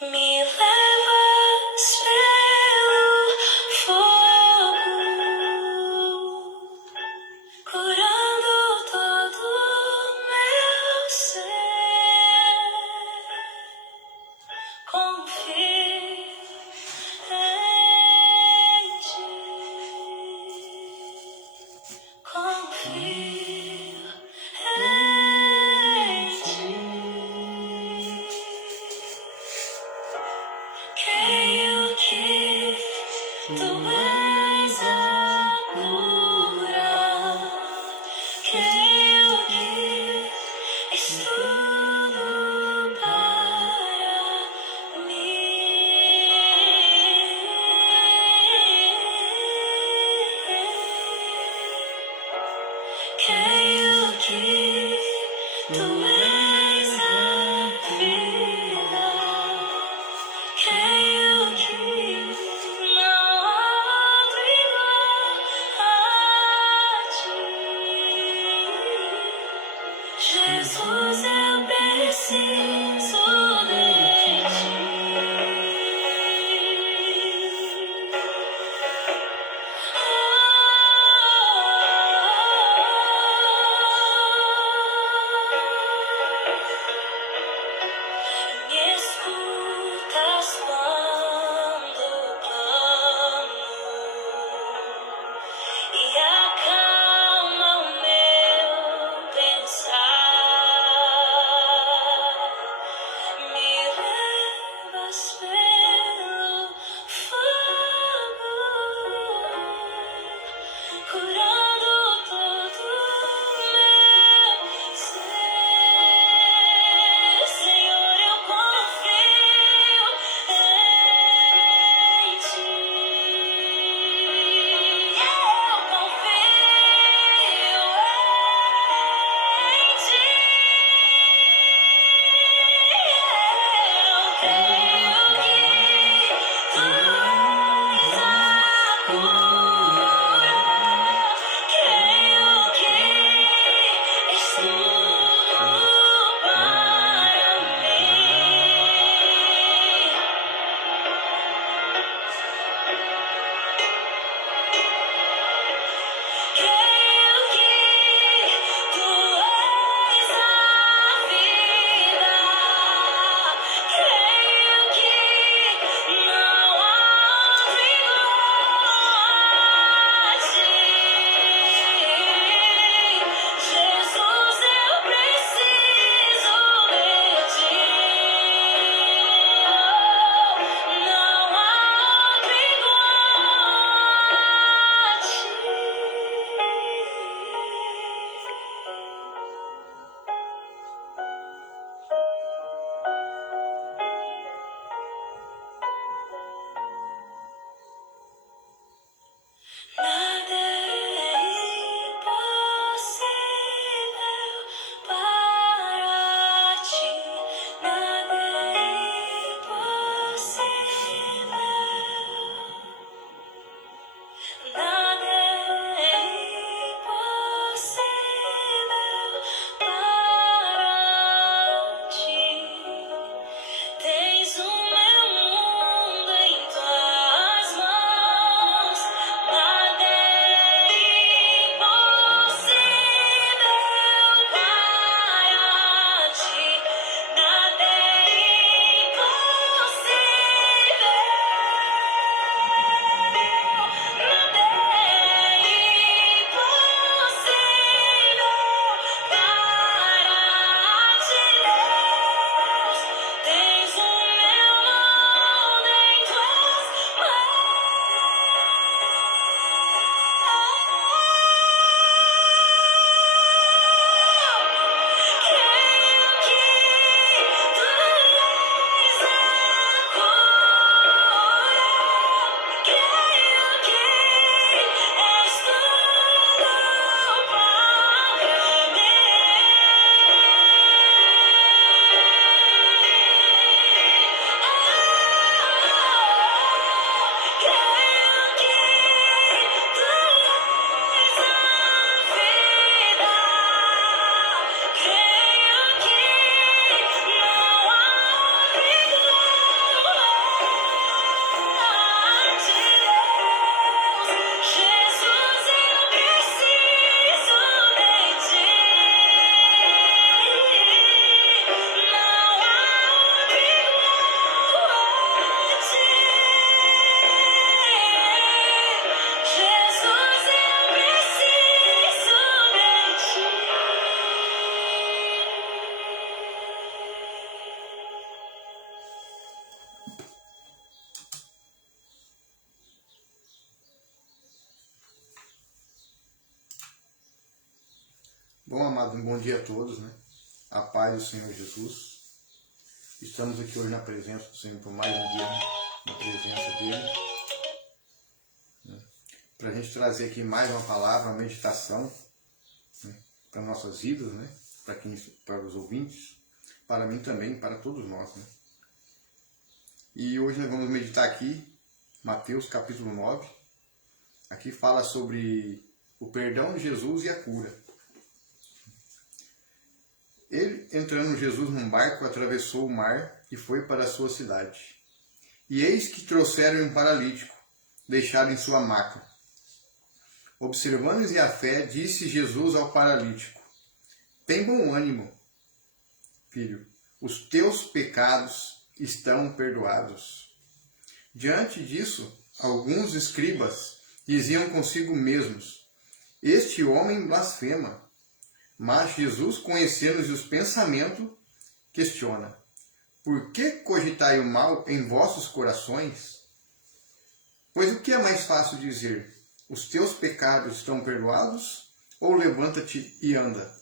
Me levas pelo fogo, curando todo meu ser. Confio em ti, confio em ti. Creio que tu és a cura. Creio que és tudo para mim. Creio que tu és a vida. Creio que não há outro igual a ti. Jesus, eu preciso de ti. Me escutas quando clamo e acalma o meu pensar. Me levas pelo fogo, curando todo meu ser. Senhor, eu confio em ti. Eu confio em ti. Eu creio que tu és a cura. Creio que és tudo para mim. Creio que tu és a vida. Creio Bom, amado, um bom dia a todos, né? A paz do Senhor Jesus. Estamos aqui hoje na presença do Senhor por mais um dia, né? Na presença dEle. Né? Para a gente trazer aqui mais uma palavra, uma meditação, né? Para nossas vidas, né? Para os ouvintes, para mim também, para todos nós, né? E hoje nós vamos meditar aqui, Mateus capítulo 9. Aqui fala sobre o perdão de Jesus e a cura. Ele, entrando Jesus num barco, atravessou o mar e foi para a sua cidade. E eis que trouxeram um paralítico, deixado em sua maca. Observando-lhes a fé, disse Jesus ao paralítico: tem bom ânimo, filho, os teus pecados estão perdoados. Diante disso, alguns escribas diziam consigo mesmos: este homem blasfema. Mas Jesus, conhecendo-lhes os pensamentos, questiona: por que cogitai o mal em vossos corações? Pois o que é mais fácil dizer: os teus pecados estão perdoados? Ou levanta-te e anda?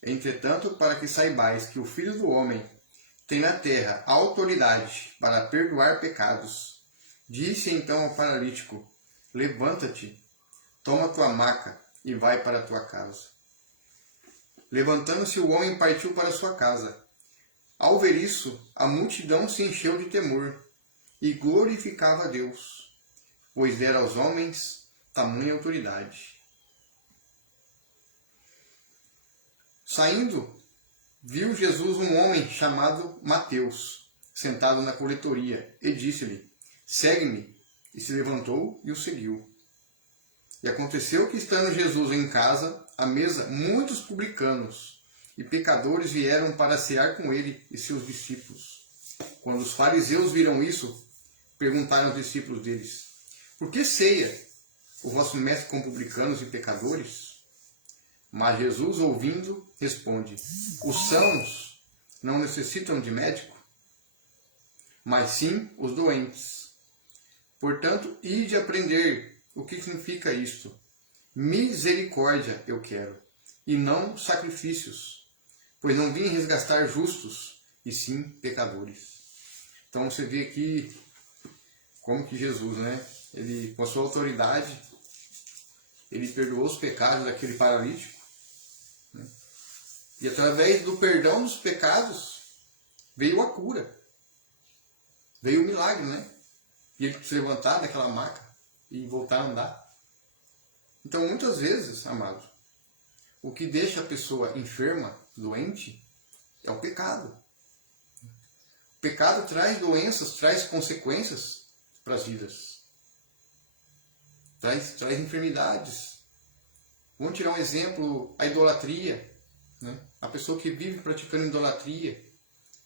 Entretanto, para que saibais que o Filho do Homem tem na terra autoridade para perdoar pecados, disse então ao paralítico: levanta-te, toma tua maca e vai para a tua casa. Levantando-se o homem partiu para sua casa. Ao ver isso, a multidão se encheu de temor e glorificava a Deus, pois dera aos homens tamanha autoridade. Saindo, viu Jesus um homem chamado Mateus, sentado na coletoria, e disse-lhe: segue-me. E se levantou e o seguiu. E aconteceu que, estando Jesus em casa, à mesa, muitos publicanos e pecadores vieram para cear com ele e seus discípulos. Quando os fariseus viram isso, perguntaram aos discípulos deles: por que ceia o vosso mestre com publicanos e pecadores? Mas Jesus, ouvindo, responde: os sãos não necessitam de médico, mas sim os doentes. Portanto, ide aprender o que significa isto. Misericórdia eu quero, e não sacrifícios, pois não vim resgatar justos, e sim pecadores. Então você vê aqui como que Jesus, né? Ele, com a sua autoridade, ele perdoou os pecados daquele paralítico, né? E através do perdão dos pecados veio a cura, veio o milagre, né? E ele se levantar daquela maca e voltar a andar. Então, muitas vezes, amado, o que deixa a pessoa enferma, doente, é o pecado. O pecado traz doenças, traz consequências para as vidas. Traz enfermidades. Vamos tirar um exemplo, a idolatria, né? A pessoa que vive praticando idolatria,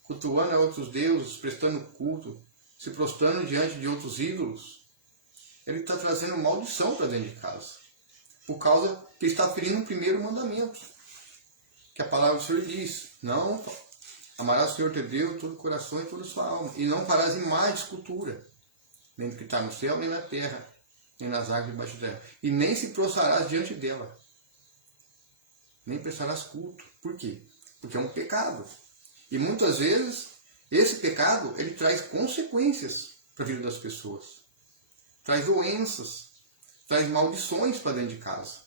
cultuando a outros deuses, prestando culto, se prostrando diante de outros ídolos, ele está trazendo maldição para dentro de casa. Por causa que está ferindo o primeiro mandamento, que a palavra do Senhor diz: não amarás o Senhor teu Deus, todo o coração e toda a sua alma, e não farás imagem de escultura, nem do que está no céu, nem na terra, nem nas árvores debaixo da terra, e nem se prostrarás diante dela, nem prestarás culto. Por quê? Porque é um pecado. E muitas vezes esse pecado ele traz consequências para a vida das pessoas, traz doenças, traz maldições para dentro de casa.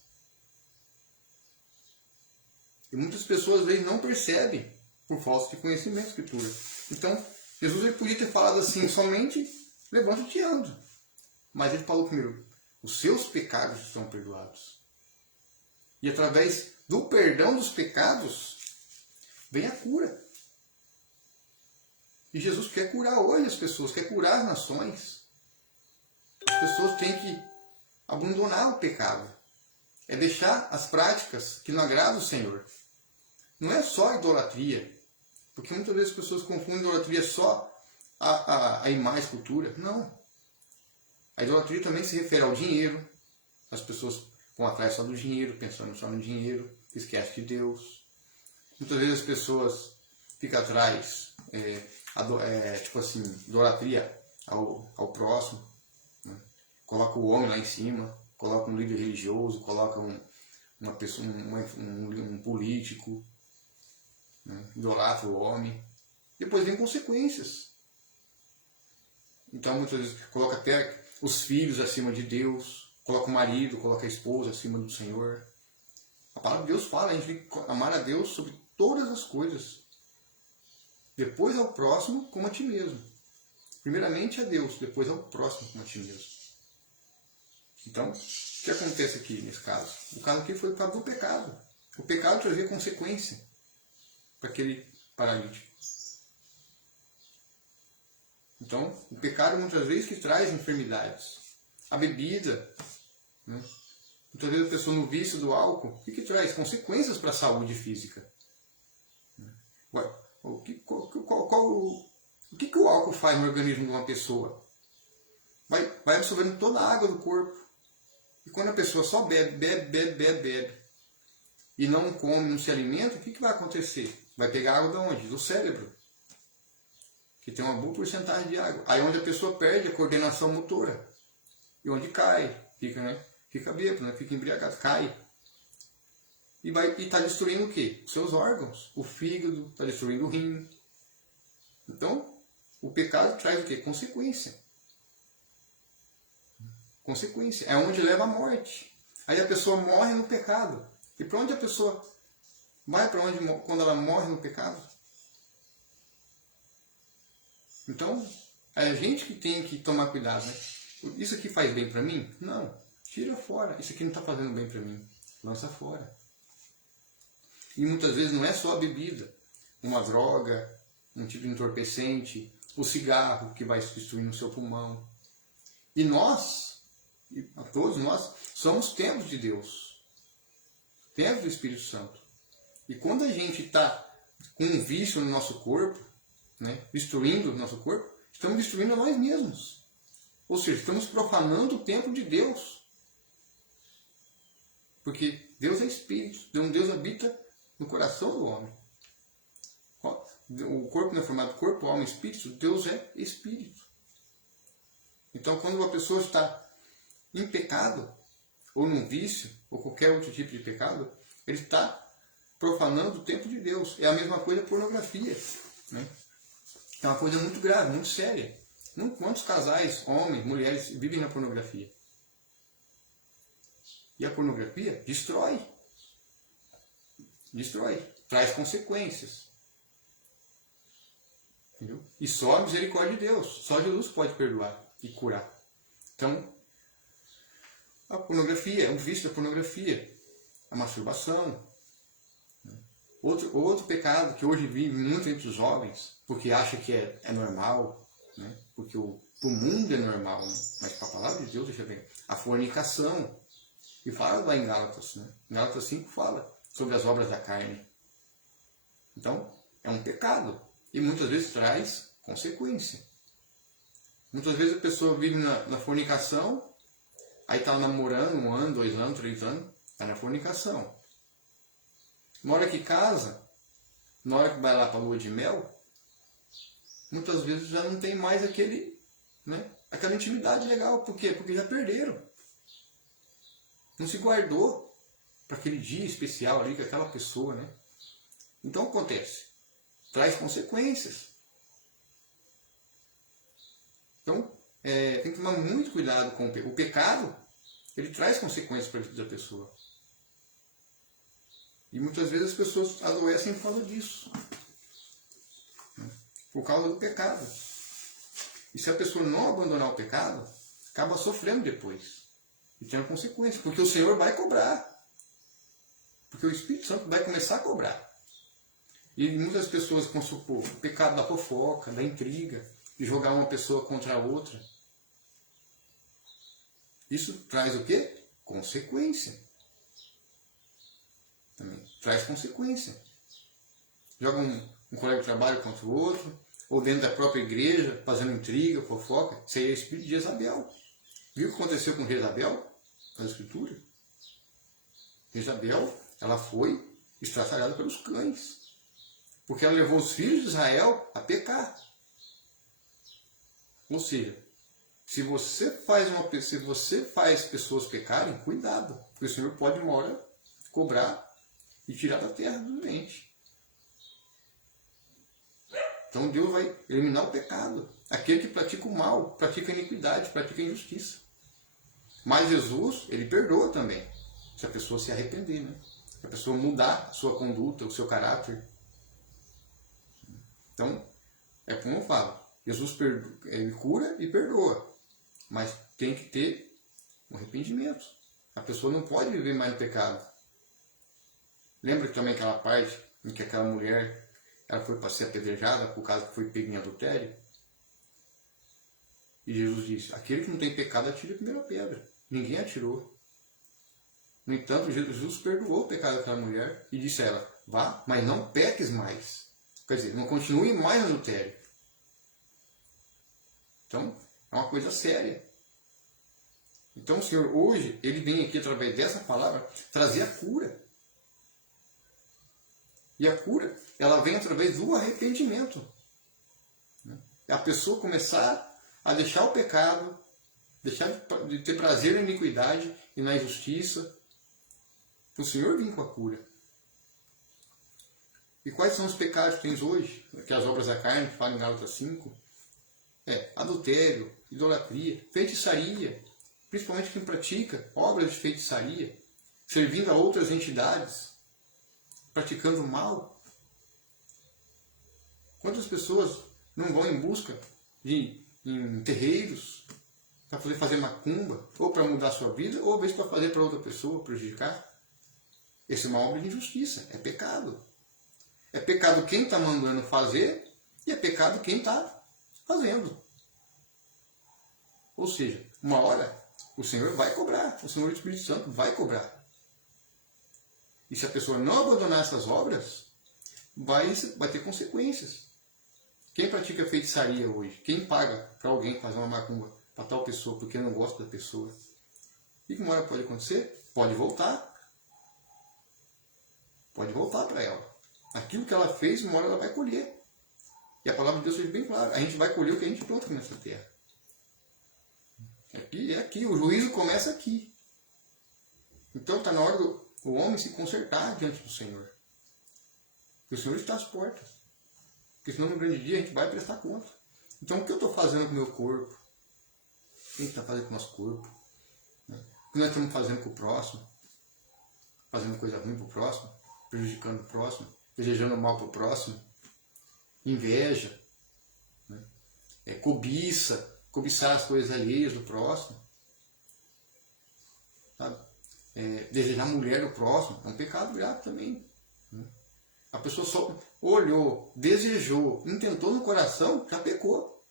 E muitas pessoas às vezes não percebem por falta de conhecimento da Escritura. Então, Jesus ele podia ter falado assim, somente levanta-te e anda. Mas ele falou primeiro: os seus pecados estão perdoados. E através do perdão dos pecados, vem a cura. E Jesus quer curar hoje as pessoas, quer curar as nações. As pessoas têm que abandonar o pecado. É deixar as práticas que não agradam o Senhor. Não é só a idolatria. Porque muitas vezes as pessoas confundem idolatria só a imagem, a escultura. Não. A idolatria também se refere ao dinheiro. As pessoas vão atrás só do dinheiro, pensando só no dinheiro, esquecem de Deus. Muitas vezes as pessoas ficam atrás, tipo assim, idolatria ao próximo. Né? Coloca o homem lá em cima, coloca um líder religioso, coloca uma pessoa, um político, né? Idolatra o homem. Depois vem consequências. Então muitas vezes coloca até os filhos acima de Deus, coloca o marido, coloca a esposa acima do Senhor. A palavra de Deus fala, a gente tem que amar a Deus sobre todas as coisas. Depois ao próximo como a ti mesmo. Primeiramente a Deus, depois ao próximo como a ti mesmo. Então, o que acontece aqui nesse caso? O caso aqui foi por causa do pecado. O pecado trazia consequência para aquele paralítico. Então, o pecado muitas vezes que traz enfermidades. A bebida, né? Muitas vezes a pessoa no vício do álcool, o que traz? Consequências para a saúde física. O que o álcool faz no organismo de uma pessoa? Vai absorvendo toda a água do corpo. E quando a pessoa só bebe, e não come, não se alimenta, o que vai acontecer? Vai pegar água de onde? Do cérebro, que tem uma boa porcentagem de água. Aí onde a pessoa perde a coordenação motora. E onde cai, fica bêbado, né? Fica embriagado, cai. E está destruindo o quê? Os seus órgãos. O fígado, está destruindo o rim. Então, o pecado traz o quê? Consequência. Consequência. É onde leva à morte. Aí a pessoa morre no pecado. E para onde a pessoa vai quando ela morre no pecado? Então, é a gente que tem que tomar cuidado, né? Isso aqui faz bem para mim? Não. Tira fora. Isso aqui não está fazendo bem para mim. Lança fora. E muitas vezes não é só a bebida. Uma droga, um tipo de entorpecente, o cigarro que vai destruindo o seu pulmão. E nós, todos nós, somos templos de Deus. Templos do Espírito Santo. E quando a gente está com um vício no nosso corpo, né, destruindo o nosso corpo, estamos destruindo a nós mesmos. Ou seja, estamos profanando o templo de Deus. Porque Deus é Espírito. Deus habita no coração do homem. O corpo não é formado corpo, alma e espírito. Deus é Espírito. Então, quando uma pessoa está em pecado, ou num vício, ou qualquer outro tipo de pecado, ele está profanando o templo de Deus. É a mesma coisa a pornografia, né? É uma coisa muito grave, muito séria. Quantos casais, homens, mulheres, vivem na pornografia? E a pornografia destrói. Destrói. Traz consequências. Entendeu? E só a misericórdia de Deus. Só Jesus pode perdoar e curar. Então, a pornografia, o vício da pornografia, a masturbação. Outro pecado que hoje vive muito entre os jovens, porque acha que é normal, né? Porque o mundo é normal, né? Mas para a palavra de Deus, deixa eu ver, a fornicação. E fala lá em Gálatas, né? Gálatas 5 fala sobre as obras da carne. Então, é um pecado. E muitas vezes traz consequência. Muitas vezes a pessoa vive na fornicação, aí está namorando 1 ano, 2 anos, 3 anos, está na fornicação. Na hora que casa, na hora que vai lá para a lua de mel, muitas vezes já não tem mais aquela intimidade legal. Por quê? Porque já perderam. Não se guardou para aquele dia especial ali com aquela pessoa, né? Então acontece. Traz consequências. Então, tem que tomar muito cuidado com o pecado. Ele traz consequências para a vida da pessoa. E muitas vezes as pessoas adoecem por causa disso. Né? Por causa do pecado. E se a pessoa não abandonar o pecado, acaba sofrendo depois. E tendo consequências. Porque o Senhor vai cobrar. Porque o Espírito Santo vai começar a cobrar. E muitas pessoas com o pecado da fofoca, da intriga, de jogar uma pessoa contra a outra. Isso traz o quê? Consequência. Também traz consequência. Joga um colega de trabalho contra o outro, ou dentro da própria igreja, fazendo intriga, fofoca. Isso aí é o espírito de Jezabel. Viu o que aconteceu com Jezabel na Escritura? Jezabel, ela foi estraçalhada pelos cães. Porque ela levou os filhos de Israel a pecar. Ou seja, se você faz pessoas pecarem, cuidado. Porque o Senhor pode uma hora cobrar e tirar da terra do doente. Então Deus vai eliminar o pecado. Aquele que pratica o mal, pratica a iniquidade, pratica a injustiça. Mas Jesus, ele perdoa também, se a pessoa se arrepender, né? Se a pessoa mudar a sua conduta, o seu caráter. Então, é como eu falo, Jesus ele cura e perdoa, mas tem que ter um arrependimento. A pessoa não pode viver mais no pecado. Lembra também aquela parte em que aquela mulher ela foi para ser apedrejada por causa que foi pega em adultério? E Jesus disse, aquele que não tem pecado atire a primeira pedra. Ninguém atirou. No entanto, Jesus perdoou o pecado daquela mulher e disse a ela, vá, mas não peques mais. Quer dizer, não continue mais no adultério. Então, é uma coisa séria. Então o Senhor hoje, Ele vem aqui através dessa palavra trazer a cura. E a cura, ela vem através do arrependimento. É a pessoa começar a deixar o pecado, deixar de ter prazer na iniquidade e na injustiça. O Senhor vem com a cura. E quais são os pecados que tens hoje? Que as obras da carne, que falam em Gálatas 5. Adultério, idolatria, feitiçaria. Principalmente quem pratica obras de feitiçaria, servindo a outras entidades, praticando o mal. Quantas pessoas não vão em busca em terreiros para poder fazer macumba, ou para mudar a sua vida, ou às vezes para fazer para outra pessoa, prejudicar? Essa é uma obra de injustiça, é pecado. É pecado quem está mandando fazer e é pecado quem está fazendo. Ou seja, uma hora o Senhor vai cobrar, o Senhor Espírito Santo vai cobrar. E se a pessoa não abandonar essas obras, vai ter consequências. Quem pratica feitiçaria hoje? Quem paga para alguém fazer uma macumba para tal pessoa porque não gosta da pessoa? E que uma hora pode acontecer? Pode voltar. Pode voltar para ela. Aquilo que ela fez, uma hora ela vai colher. E a palavra de Deus é bem clara. A gente vai colher o que a gente planta nessa terra. É aqui. O juízo começa aqui. Então está na hora do homem se consertar diante do Senhor. Porque o Senhor está às portas. Porque senão no grande dia a gente vai prestar conta. Então o que eu estou fazendo com o meu corpo? O que a gente está fazendo com o nosso corpo? O que nós estamos fazendo com o próximo? Fazendo coisa ruim para o próximo? Prejudicando o próximo? Desejando mal para o próximo? Inveja? Cobiça? Cobiçar as coisas alheias do próximo? Sabe? Desejar a mulher do próximo é um pecado grave também. A pessoa só olhou, desejou, intentou no coração, já pecou.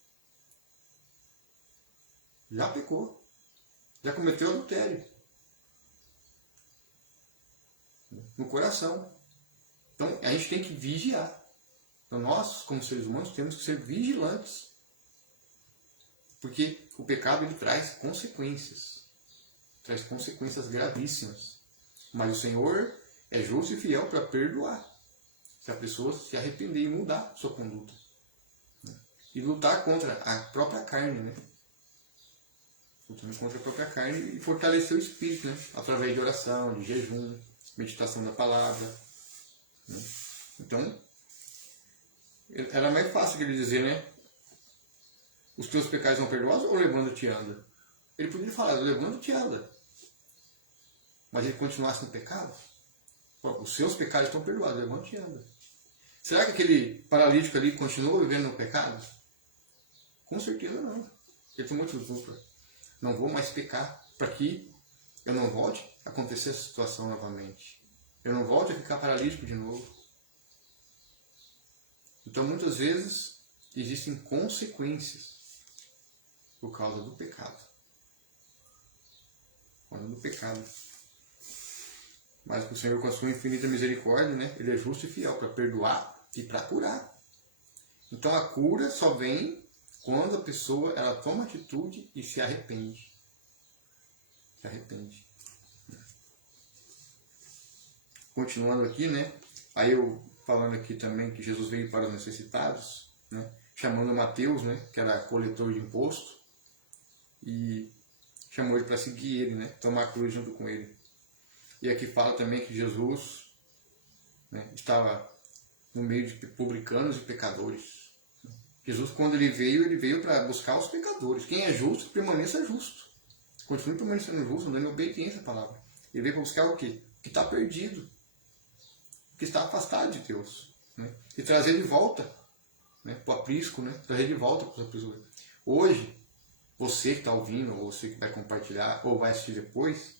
Já pecou. Já cometeu adultério. No coração. Então a gente tem que vigiar. Então nós, como seres humanos, temos que ser vigilantes. Porque o pecado ele traz consequências. Traz consequências gravíssimas. Mas o Senhor é justo e fiel para perdoar. Se a pessoa se arrepender e mudar sua conduta. E lutar contra a própria carne, né? Lutando contra a própria carne e fortalecer o espírito, né? Através de oração, de jejum, meditação da palavra. Né? Então, era mais fácil ele dizer, né? Os teus pecados são perdoados ou levando-te anda? Ele podia falar, levando-te anda. Mas ele continuasse no pecado? Os seus pecados estão perdoados, levante e anda. Será que aquele paralítico ali continuou vivendo no pecado? Com certeza não. Ele tomou atitude. Não vou mais pecar para que eu não volte a acontecer essa situação novamente. Eu não volte a ficar paralítico de novo. Então muitas vezes existem consequências por causa do pecado. Por causa do pecado. Mas o Senhor, com a sua infinita misericórdia, né, Ele é justo e fiel para perdoar e para curar. Então a cura só vem quando a pessoa ela toma atitude e se arrepende. Se arrepende. Continuando aqui, né? Aí eu falando aqui também que Jesus veio para os necessitados, né? Chamando Mateus, né? Que era coletor de imposto, e chamou ele para seguir ele, né? Tomar a cruz junto com ele. E aqui fala também que Jesus, né, estava no meio de publicanos e pecadores. Jesus, quando ele veio para buscar os pecadores. Quem é justo, permaneça justo. Continue permanecendo justo, andando em obediência à palavra. Ele veio para buscar o quê? O que está perdido. O que está afastado de Deus. Né? E trazer de volta, né, para o aprisco, né? Trazer de volta para os apriscos. Hoje, você que está ouvindo, ou você que vai compartilhar, ou vai assistir depois,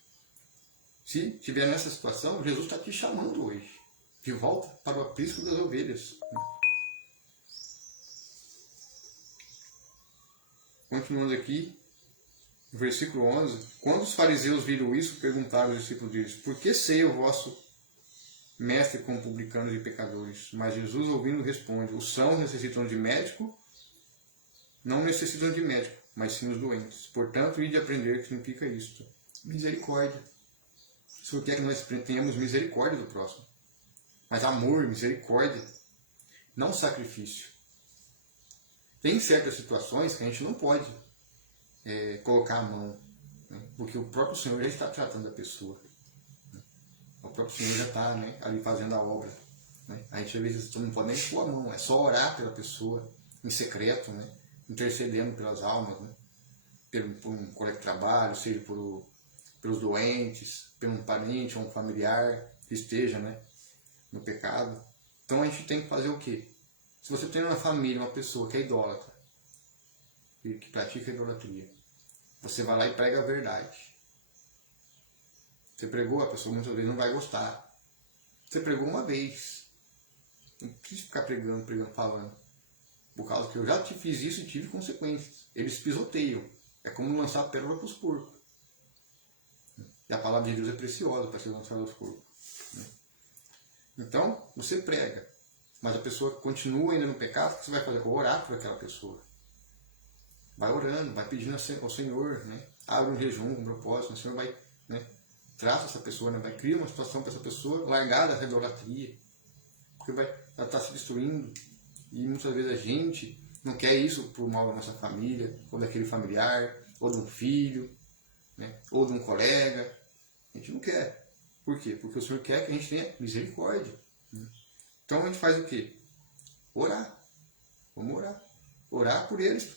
se estiver nessa situação, Jesus está te chamando hoje. De volta para o aprisco das ovelhas. Continuando aqui, no versículo 11. Quando os fariseus viram isso, perguntaram aos discípulos deles: por que ceia o vosso mestre com publicanos e pecadores? Mas Jesus, ouvindo, responde: os sãos necessitam de médico, não necessitam de médico, mas sim os doentes. Portanto, ide aprender o que significa isto. Misericórdia. O Senhor quer que nós tenhamos misericórdia do próximo. Mas amor, misericórdia, não sacrifício. Tem certas situações que a gente não pode colocar a mão, né? Porque o próprio Senhor já está tratando a pessoa. Né? O próprio Senhor já está, né, ali fazendo a obra. Né? A gente às vezes não pode nem pôr a mão, é só orar pela pessoa, em secreto, né? Intercedendo pelas almas, né? Por um colega de trabalho, seja pelos doentes, por um parente ou um familiar que esteja, né, no pecado. Então a gente tem que fazer o quê? Se você tem na família uma pessoa que é idólatra, que pratica a idolatria, você vai lá e prega a verdade. Você pregou, a pessoa muitas vezes não vai gostar. Você pregou uma vez. Não precisa ficar pregando, falando. Por causa que eu já fiz isso e tive consequências. Eles pisoteiam. É como lançar pérola para os porcos. E a palavra de Deus é preciosa para ser lançada aos porcos. Então, você prega. Mas a pessoa continua ainda no pecado, o que você vai fazer? Orar por aquela pessoa. Vai orando, vai pedindo ao Senhor, né? Abre um jejum, um propósito, o Senhor vai, né, trata essa pessoa, né? Vai criar uma situação para essa pessoa largar da idolatria. Porque ela está se destruindo. E muitas vezes a gente não quer isso por mal da nossa família, ou daquele familiar, ou de um filho, né? Ou de um colega. A gente não quer. Por quê? Porque o Senhor quer que a gente tenha misericórdia. Né? Então a gente faz o quê? Orar. Vamos orar. Orar por eles,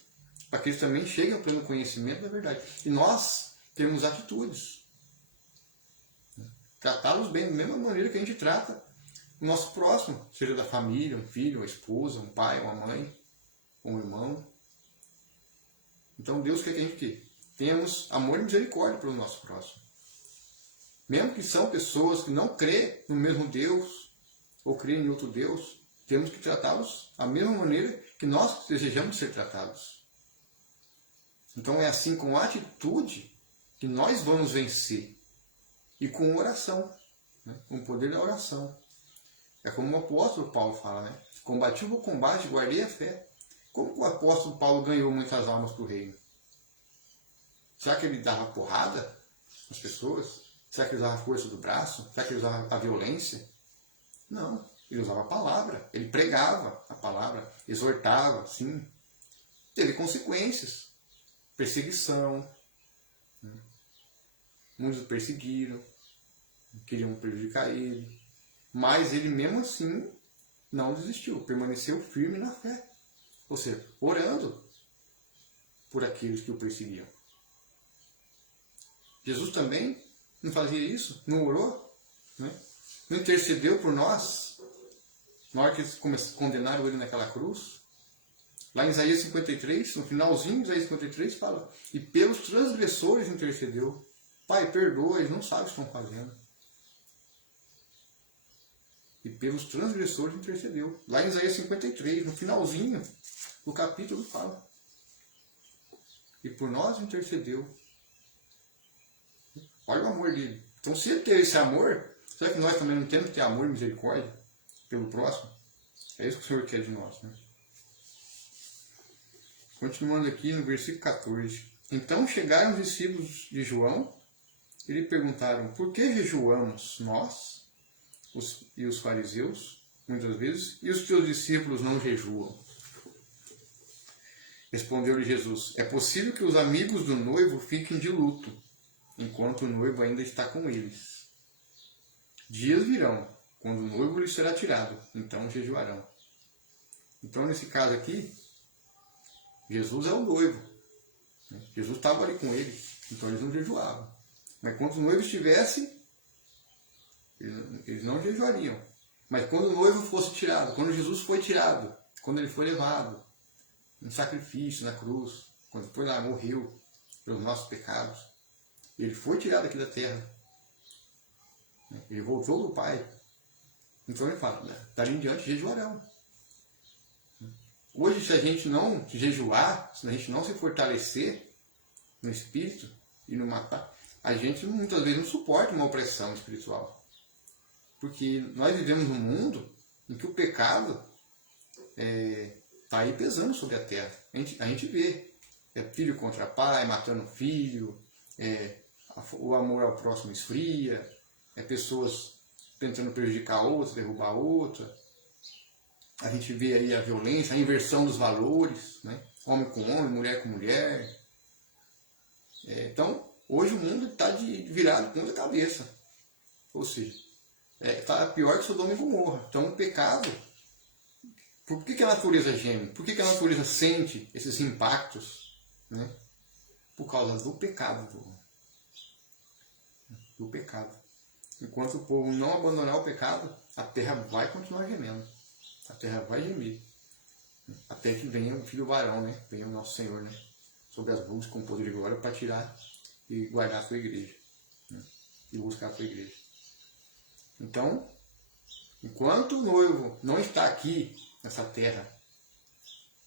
para que eles também cheguem ao pleno conhecimento da verdade. E nós temos atitudes. Tratá-los bem, da mesma maneira que a gente trata o nosso próximo, seja da família, um filho, uma esposa, um pai, uma mãe, um irmão. Então Deus quer que a gente tenhamos amor e misericórdia pelo nosso próximo. Mesmo que são pessoas que não crêem no mesmo Deus, ou creem em outro Deus, temos que tratá-los da mesma maneira que nós desejamos ser tratados. Então é assim, com atitude, que nós vamos vencer. E com oração, né? Com o poder da oração. É como o apóstolo Paulo fala, né? Combati o bom combate, guardei a fé. Como o apóstolo Paulo ganhou muitas almas para o reino? Será que ele dava porrada nas pessoas? Será que ele usava a força do braço? Será que ele usava a violência? Não. Ele usava a palavra. Ele pregava a palavra. Exortava, sim. Teve consequências. Perseguição. Muitos o perseguiram. Queriam prejudicar ele. Mas ele mesmo assim não desistiu. Permaneceu firme na fé. Ou seja, orando por aqueles que o perseguiam. Jesus também não fazia isso, não orou, né? Não intercedeu por nós, na hora que eles condenaram ele naquela cruz. Lá em Isaías 53, no finalzinho de Isaías 53, fala: e pelos transgressores intercedeu. Pai, perdoa, eles não sabem o que estão fazendo. E pelos transgressores intercedeu. Lá em Isaías 53, no finalzinho do capítulo, fala: e por nós intercedeu. Olha o amor dele. Então, se ele teve esse amor, será que nós também não temos que ter amor e misericórdia pelo próximo? É isso que o Senhor quer de nós, né? Continuando aqui no versículo 14. Então chegaram os discípulos de João e lhe perguntaram: por que jejuamos nós e os fariseus, muitas vezes, e os teus discípulos não jejuam? Respondeu-lhe Jesus: é possível que os amigos do noivo fiquem de luto, enquanto o noivo ainda está com eles. Dias virão, quando o noivo lhe será tirado, então jejuarão. Então, nesse caso aqui, Jesus é o noivo. Jesus estava ali com eles, então eles não jejuavam. Mas quando o noivo estivesse, eles não jejuariam. Mas quando o noivo fosse tirado, quando Jesus foi tirado, quando ele foi levado em sacrifício na cruz, quando foi lá, morreu pelos nossos pecados, ele foi tirado aqui da terra. Ele voltou para o Pai. Então ele fala, dali em diante jejuarão. Hoje, se a gente não jejuar, se a gente não se fortalecer no espírito e no matar, a gente muitas vezes não suporta uma opressão espiritual. Porque nós vivemos num mundo em que o pecado está aí pesando sobre a terra. A gente vê. É filho contra pai, matando filho, o amor ao próximo esfria, pessoas tentando prejudicar a outra, derrubar a outra. A gente vê aí a violência, a inversão dos valores, né? Homem com homem, mulher com mulher. Então, hoje o mundo está virado com a cabeça. Ou seja, está pior que Sodoma e Gomorra. Então, o pecado... Por que a natureza geme? Por que a natureza sente esses impactos? Né? Por causa do pecado. Do pecado. Enquanto o povo não abandonar o pecado, a terra vai continuar gemendo. A terra vai gemer. Até que venha o filho varão, né? Venha o nosso Senhor, né? Sobre as nuvens com poder e glória para tirar e guardar a sua igreja. Né? E buscar a sua igreja. Então, enquanto o noivo não está aqui nessa terra,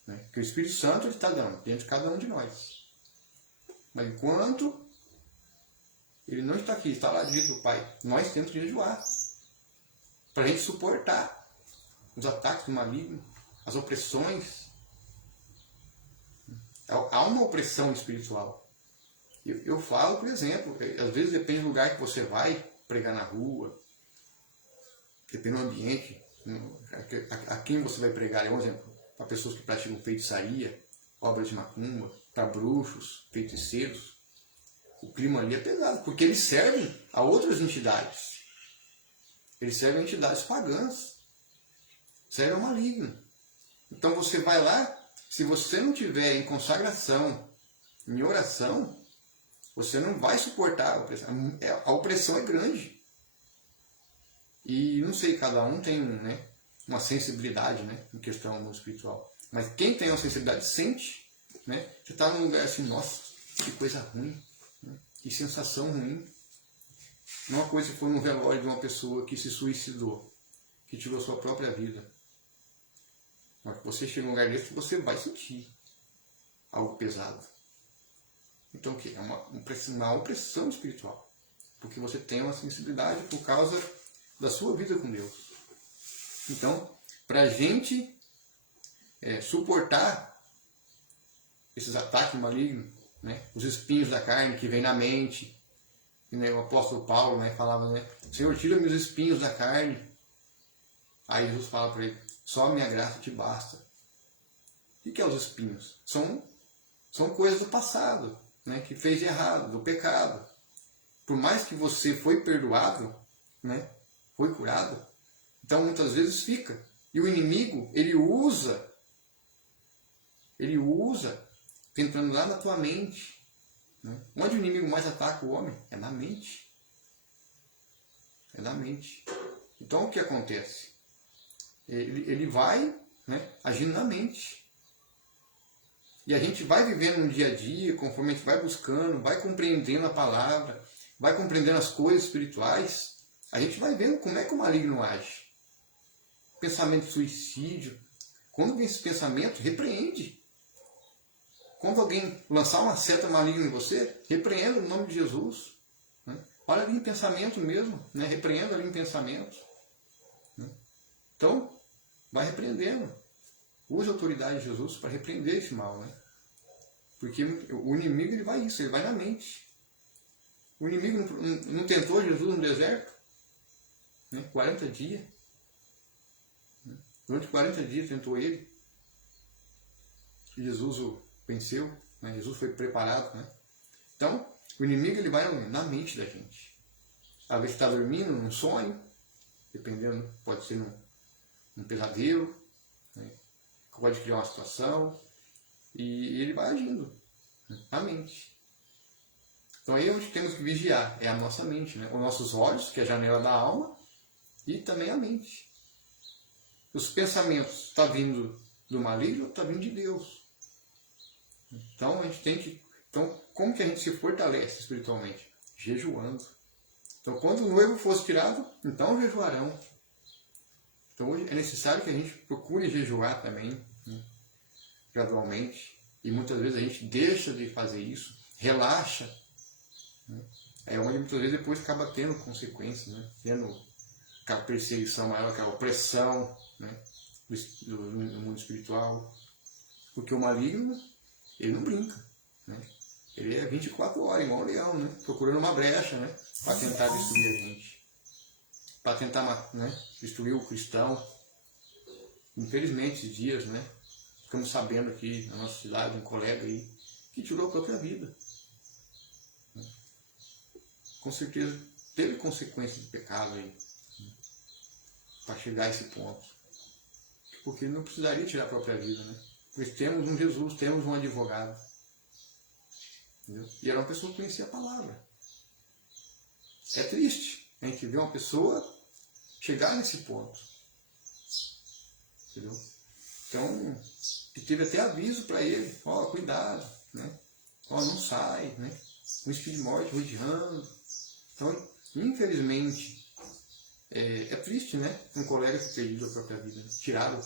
né? Que o Espírito Santo ele está dando dentro de cada um de nós. Mas enquanto ele não está aqui, está lá diante do Pai, nós temos que jejuar para a gente suportar os ataques do maligno, as opressões. Há uma opressão espiritual. Eu falo, por exemplo, às vezes depende do lugar que você vai pregar na rua, depende do ambiente, a quem você vai pregar. É um exemplo, para pessoas que praticam feitiçaria, obras de macumba, para bruxos, feiticeiros. O clima ali é pesado, porque eles servem a outras entidades. Eles servem a entidades pagãs. Servem ao maligno. Então você vai lá, se você não tiver em consagração, em oração, você não vai suportar a opressão. A opressão é grande. E não sei, cada um tem uma sensibilidade, né, em questão do mundo espiritual. Mas quem tem uma sensibilidade sente. Né? Você está num lugar assim, nossa, que coisa ruim. Né? Que sensação ruim. Uma coisa que foi num velório de uma pessoa que se suicidou, que tirou sua própria vida. Mas você chega num lugar desse, você vai sentir algo pesado. Então o que? É uma opressão espiritual. Porque você tem uma sensibilidade por causa da sua vida com Deus. Então, para a gente suportar esses ataques malignos, né? Os espinhos da carne que vem na mente, né? O apóstolo Paulo, né, falava, né? Senhor, tira-me os espinhos da carne. Aí Jesus fala para ele, só a minha graça te basta. O que é os espinhos? São coisas do passado, né, que fez de errado, do pecado. Por mais que você foi perdoado, né, foi curado, então muitas vezes fica. E o inimigo, ele usa tentando lá na tua mente. Né? Onde o inimigo mais ataca o homem? É na mente. É na mente. Então o que acontece? Ele vai, né, agindo na mente. E a gente vai vivendo no dia a dia, conforme a gente vai buscando, vai compreendendo a palavra, vai compreendendo as coisas espirituais, a gente vai vendo como é que o maligno age. Pensamento de suicídio. Quando vem esse pensamento, repreende. Quando alguém lançar uma seta maligna em você, repreenda no nome de Jesus. Né? Olha ali em pensamento mesmo, né? Repreenda ali em pensamento. Né? Então, vai repreendendo. Use a autoridade de Jesus para repreender esse mal. Né? Porque o inimigo ele vai na mente. O inimigo não tentou Jesus no deserto? Né? 40 dias. Durante 40 dias tentou ele. E Jesus o venceu. Né? Jesus foi preparado. Né? Então, o inimigo ele vai na mente da gente. Às vezes está dormindo, num sonho. dependendo, pode ser um pesadelo, né? Pode criar uma situação, e ele vai agindo, né? A mente. Então aí é onde temos que vigiar, é a nossa mente, né? Os nossos olhos, que é a janela da alma, e também a mente. Os pensamentos, está vindo do maligno ou está vindo de Deus? Então a gente tem que. Então, como que a gente se fortalece espiritualmente? Jejuando. Então, quando o noivo fosse tirado, então jejuarão. Então, hoje é necessário que a gente procure jejuar também, né? Gradualmente. E muitas vezes a gente deixa de fazer isso, relaxa, né? É onde muitas vezes depois acaba tendo consequências, né? Tendo aquela perseguição maior, aquela opressão, né? do mundo espiritual. Porque o maligno, ele não brinca, né? Ele é 24 horas, igual um leão, né? Procurando uma brecha, né? Para tentar destruir a gente. Para tentar, né? Destruir o cristão. Infelizmente, esses dias, né? Ficamos sabendo aqui na nossa cidade, um colega aí, que tirou a própria vida. Com certeza teve consequências de pecado aí, né? Para chegar a esse ponto. Porque ele não precisaria tirar a própria vida, né? Pois temos um Jesus, temos um advogado. Entendeu? E era uma pessoa que conhecia a palavra. É triste a gente ver uma pessoa chegar nesse ponto. Entendeu? Então, que teve até aviso para ele, ó, cuidado, né? Ó, não sai, né? Um espírito de morte rodeando. Então, infelizmente, é triste, né? Um colega que perdeu a própria vida, né? Tiraram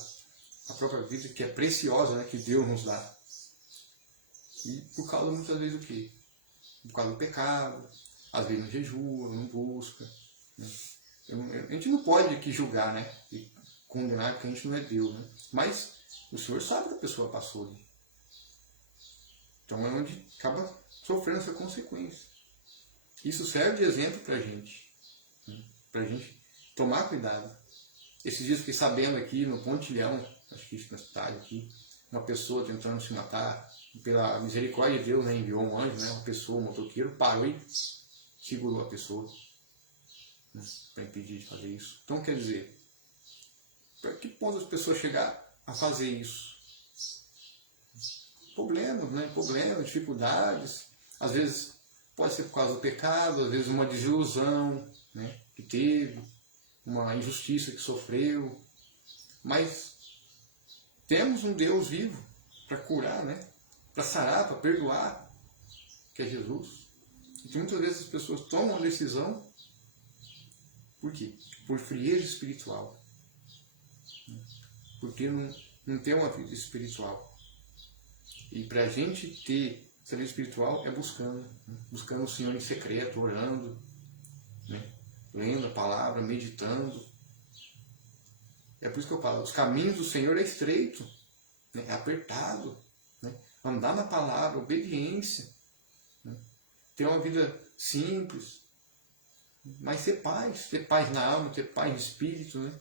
a própria vida, que é preciosa, né? Que Deus nos dá. E por causa, muitas vezes, do quê? Por causa do pecado, às vezes não jejua, não busca, né? A gente não pode aqui julgar, né? E condenar, porque a gente não é Deus, né? Mas o Senhor sabe que a pessoa passou ali. Então é onde acaba sofrendo essa consequência. Isso serve de exemplo para a gente, né? Para a gente tomar cuidado. Esses dias fiquei sabendo aqui no Pontilhão, acho que na cidade aqui, uma pessoa tentando se matar, pela misericórdia de Deus, né? Enviou um anjo, né? Uma pessoa, um motoqueiro, parou e segurou a pessoa, né? Para impedir de fazer isso. Então, quer dizer, para que ponto as pessoas chegar a fazer isso? Problemas, né? Problemas, dificuldades. Às vezes pode ser por causa do pecado, às vezes uma desilusão, né? Que teve, uma injustiça que sofreu. Mas temos um Deus vivo para curar, né? Para sarar, para perdoar, que é Jesus. E muitas vezes as pessoas tomam a decisão, por quê? Por frieza espiritual. Porque não tem uma vida espiritual. E para a gente ter essa vida espiritual é buscando, né? Buscando o Senhor em secreto, orando, né? Lendo a palavra, meditando. É por isso que eu falo, os caminhos do Senhor é estreito, né? É apertado, né? Andar na palavra, obediência, né? Ter uma vida simples, mas ter paz na alma, ter paz no espírito, né?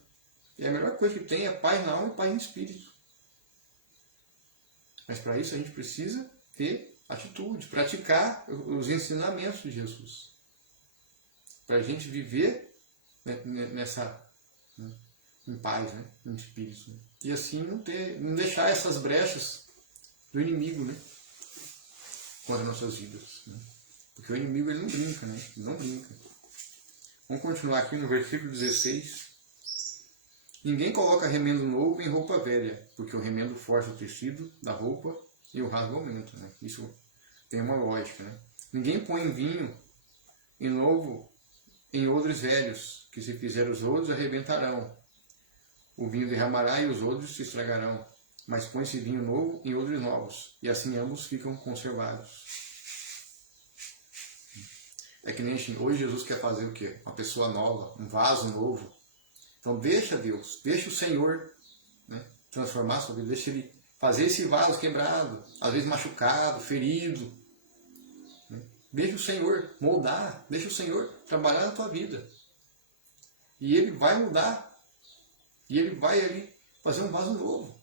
E a melhor coisa que tem é paz na alma e paz no espírito. Mas para isso a gente precisa ter atitude, praticar os ensinamentos de Jesus. Para a gente viver, né, nessa, né, em paz, né, no espírito. Né? E assim não deixar essas brechas do inimigo, né, contra as nossas vidas. Né? Porque o inimigo ele não brinca, né? Ele não brinca. Vamos continuar aqui no versículo 16. Ninguém coloca remendo novo em roupa velha, porque o remendo força o tecido da roupa e o rasgo aumenta, né? Isso tem uma lógica, né? Ninguém põe vinho em novo em odres velhos, que se fizer os odres arrebentarão. O vinho derramará e os odres se estragarão. Mas põe-se vinho novo em odres novos, e assim ambos ficam conservados. É que nem hoje Jesus quer fazer o quê? Uma pessoa nova, um vaso novo. Então deixa Deus, deixa o Senhor, né, transformar a sua vida, deixa Ele fazer esse vaso quebrado, às vezes machucado, ferido. Né? Deixa o Senhor moldar, deixa o Senhor trabalhar na tua vida. E Ele vai mudar, e Ele vai ali fazer um vaso novo.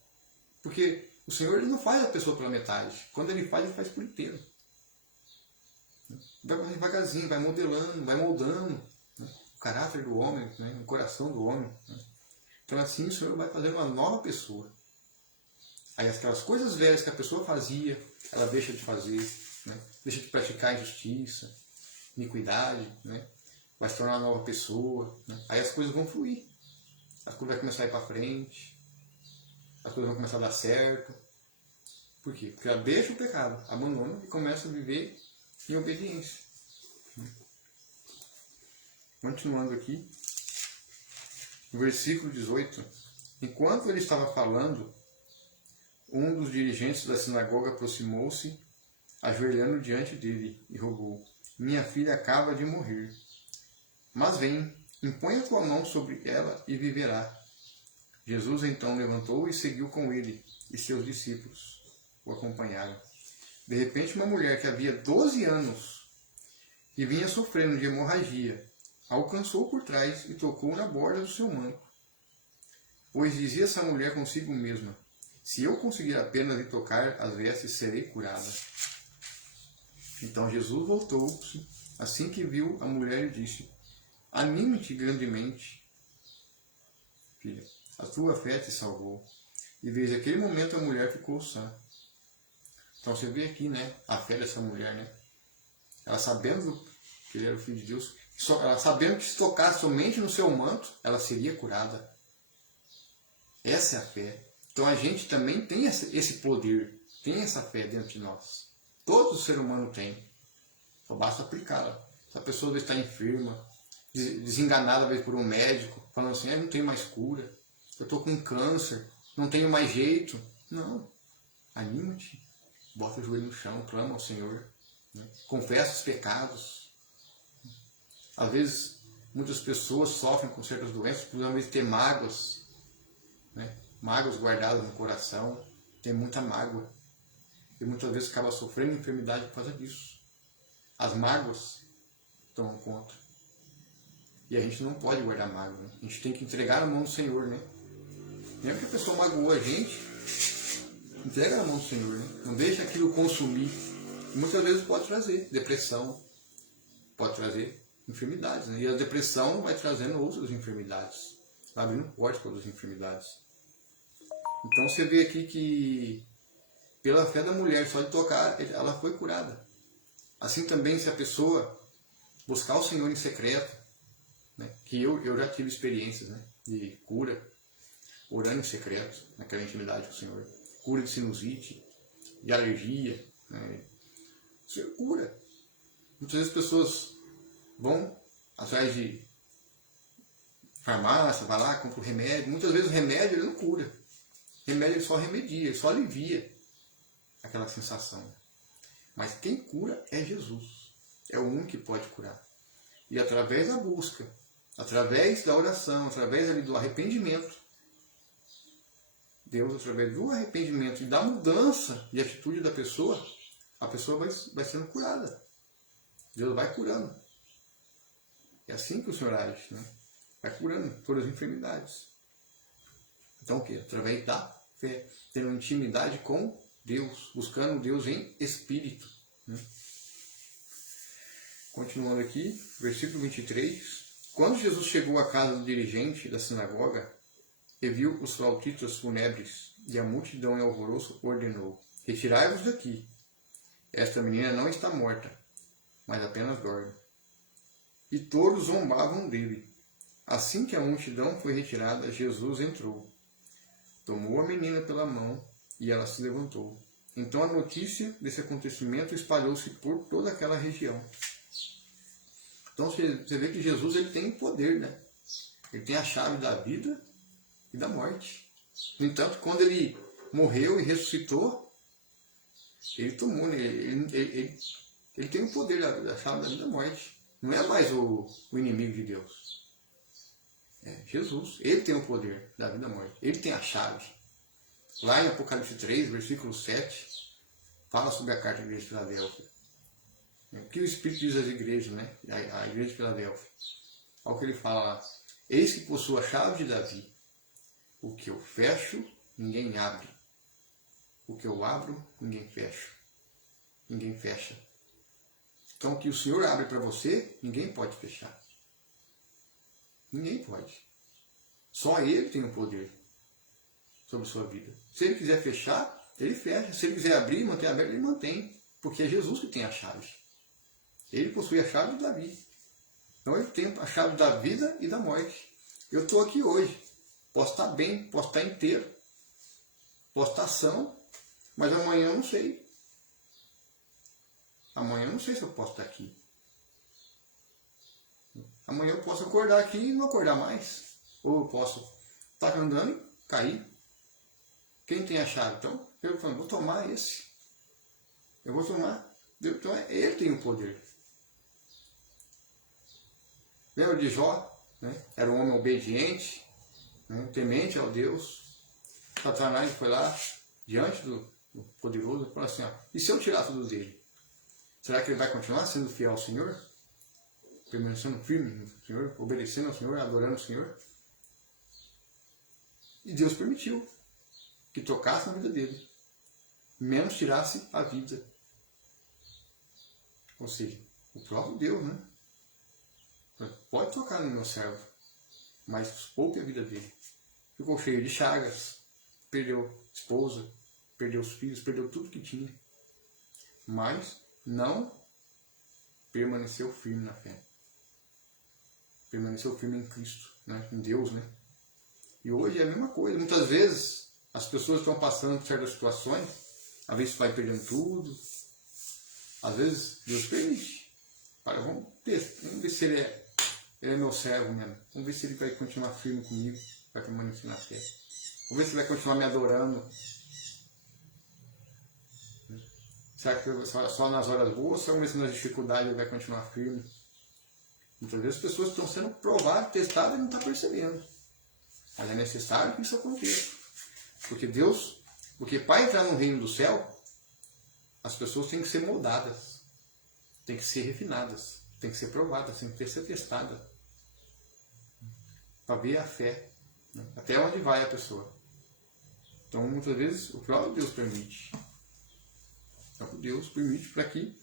Porque o Senhor ele não faz a pessoa pela metade, quando Ele faz por inteiro. Vai devagarzinho, vai modelando, vai moldando. Né? caráter do homem, né? O coração do homem. Né? Então assim o Senhor vai fazer uma nova pessoa. Aí aquelas coisas velhas que a pessoa fazia, ela deixa de fazer, né? Deixa de praticar injustiça, iniquidade, né? Vai se tornar uma nova pessoa. Né? Aí as coisas vão fluir. As coisas vão começar a ir para frente. As coisas vão começar a dar certo. Por quê? Porque ela deixa o pecado, abandona e começa a viver em obediência. Continuando aqui, no versículo 18. Enquanto ele estava falando, um dos dirigentes da sinagoga aproximou-se, ajoelhando diante dele, e rogou: minha filha acaba de morrer. Mas vem, impõe a tua mão sobre ela e viverá. Jesus então levantou e seguiu com ele, e seus discípulos o acompanharam. De repente, uma mulher que havia 12 anos e vinha sofrendo de hemorragia, alcançou por trás e tocou na borda do seu manto. Pois dizia essa mulher consigo mesma: se eu conseguir apenas lhe tocar as vestes, serei curada. Então Jesus voltou-se, assim que viu a mulher, e disse: anime-te grandemente, filha, a tua fé te salvou. E desde aquele momento a mulher ficou sã. Então você vê aqui, né, a fé dessa mulher, né? Ela sabendo que ele era o Filho de Deus, ela sabendo que se tocasse somente no seu manto, ela seria curada. Essa é a fé. Então a gente também tem esse poder, tem essa fé dentro de nós. Todo ser humano tem. Só basta aplicá-la. Se a pessoa está enferma, desenganada às vezes por um médico, falando assim: não tenho mais cura, eu estou com câncer, não tenho mais jeito. Não. Anima-te. Bota o joelho no chão, clama ao Senhor. Né? Confessa os pecados. Às vezes, muitas pessoas sofrem com certas doenças por às vezes ter mágoas. Né? Mágoas guardadas no coração. Tem muita mágoa. E muitas vezes acaba sofrendo enfermidade por causa disso. As mágoas tomam conta. E a gente não pode guardar mágoa. Né? A gente tem que entregar na mão do Senhor. Né? Mesmo que a pessoa magoou a gente, entrega na mão do Senhor. Né? Não deixa aquilo consumir. E muitas vezes pode trazer depressão, pode trazer enfermidades. Né? E a depressão vai trazendo outras enfermidades. Vai abrindo porta para outras enfermidades. Então você vê aqui que pela fé da mulher, só de tocar, ela foi curada. Assim também se a pessoa buscar o Senhor em secreto, né? Que eu já tive experiências, né? De cura, orando em secreto, naquela intimidade com o Senhor. Cura de sinusite, de alergia, né? O Senhor cura. Muitas vezes as pessoas vão atrás de farmácia, vai lá, compra o remédio. Muitas vezes o remédio ele não cura. O remédio ele só remedia, ele só alivia aquela sensação. Mas quem cura é Jesus. É o único que pode curar. E através da busca, através da oração, através ali do arrependimento, Deus, através do arrependimento e da mudança de atitude da pessoa, a pessoa vai sendo curada. Deus vai curando. É assim que o Senhor age, né? Vai curando todas as enfermidades. Então o quê? Através da fé, tendo intimidade com Deus, buscando Deus em espírito. Né? Continuando aqui, versículo 23. Quando Jesus chegou à casa do dirigente da sinagoga e viu os flautistas fúnebres e a multidão em alvoroço, ordenou: retirai-vos daqui. Esta menina não está morta, mas apenas dorme. E todos zombavam dele. Assim que a multidão foi retirada, Jesus entrou. Tomou a menina pela mão e ela se levantou. Então a notícia desse acontecimento espalhou-se por toda aquela região. Então você vê que Jesus ele tem poder, né? Ele tem a chave da vida e da morte. No entanto, quando ele morreu e ressuscitou, ele tomou, né? Ele tem o poder da chave da vida e da morte. Não é mais o inimigo de Deus. É Jesus. Ele tem o poder da vida e da morte. Ele tem a chave. Lá em Apocalipse 3, versículo 7, fala sobre a carta da igreja de Filadélfia. O que o Espírito diz às igrejas, né? A igreja de Filadélfia. Olha o que ele fala lá. Eis que possuo a chave de Davi. O que eu fecho, ninguém abre. O que eu abro, ninguém fecha. Ninguém fecha. Então o que o Senhor abre para você, ninguém pode fechar. Ninguém pode. Só Ele tem o poder sobre a sua vida. Se Ele quiser fechar, Ele fecha. Se Ele quiser abrir, manter aberto, Ele mantém. Porque é Jesus que tem a chave. Ele possui a chave de Davi. Então Ele tem a chave da vida e da morte. Eu estou aqui hoje. Posso estar bem, posso estar inteiro. Posso estar são, mas amanhã eu não sei. Amanhã eu não sei se eu posso estar aqui. Amanhã eu posso acordar aqui e não acordar mais. Ou eu posso estar andando e cair. Quem tem a chave? Então, eu vou tomar esse. Eu vou tomar. Então, ele tem o poder. Lembra de Jó? Né? Era um homem obediente, né? Temente ao Deus. Satanás foi lá, diante do poderoso, e falou assim, ó, e se eu tirar tudo dele? Será que ele vai continuar sendo fiel ao Senhor? Permanecendo firme no Senhor, obedecendo ao Senhor, adorando o Senhor? E Deus permitiu que tocasse na vida dele, menos tirasse a vida. Ou seja, o próprio Deus, né? Pode tocar no meu servo, mas poupe a vida dele. Ficou cheio de chagas, perdeu esposa, perdeu os filhos, perdeu tudo que tinha. Mas não permaneceu firme na fé. Permaneceu firme em Cristo, né? Em Deus, né? E hoje é a mesma coisa. Muitas vezes as pessoas estão passando por certas situações, às vezes vai perdendo tudo, às vezes Deus permite. Para, vamos ver se ele é meu servo mesmo. Vamos ver se ele vai continuar firme comigo, vai permanecer na fé. Vamos ver se ele vai continuar me adorando. Será que só nas horas boas, ou mesmo nas dificuldades ele vai continuar firme? Muitas vezes as pessoas estão sendo provadas, testadas e não estão percebendo. Mas é necessário que isso aconteça. Porque para entrar no reino do céu, as pessoas têm que ser moldadas, têm que ser refinadas, têm que ser provadas, têm que ser testadas. Para ver a fé, né? Até onde vai a pessoa. Então muitas vezes o próprio Deus permite. O próprio Deus permite para que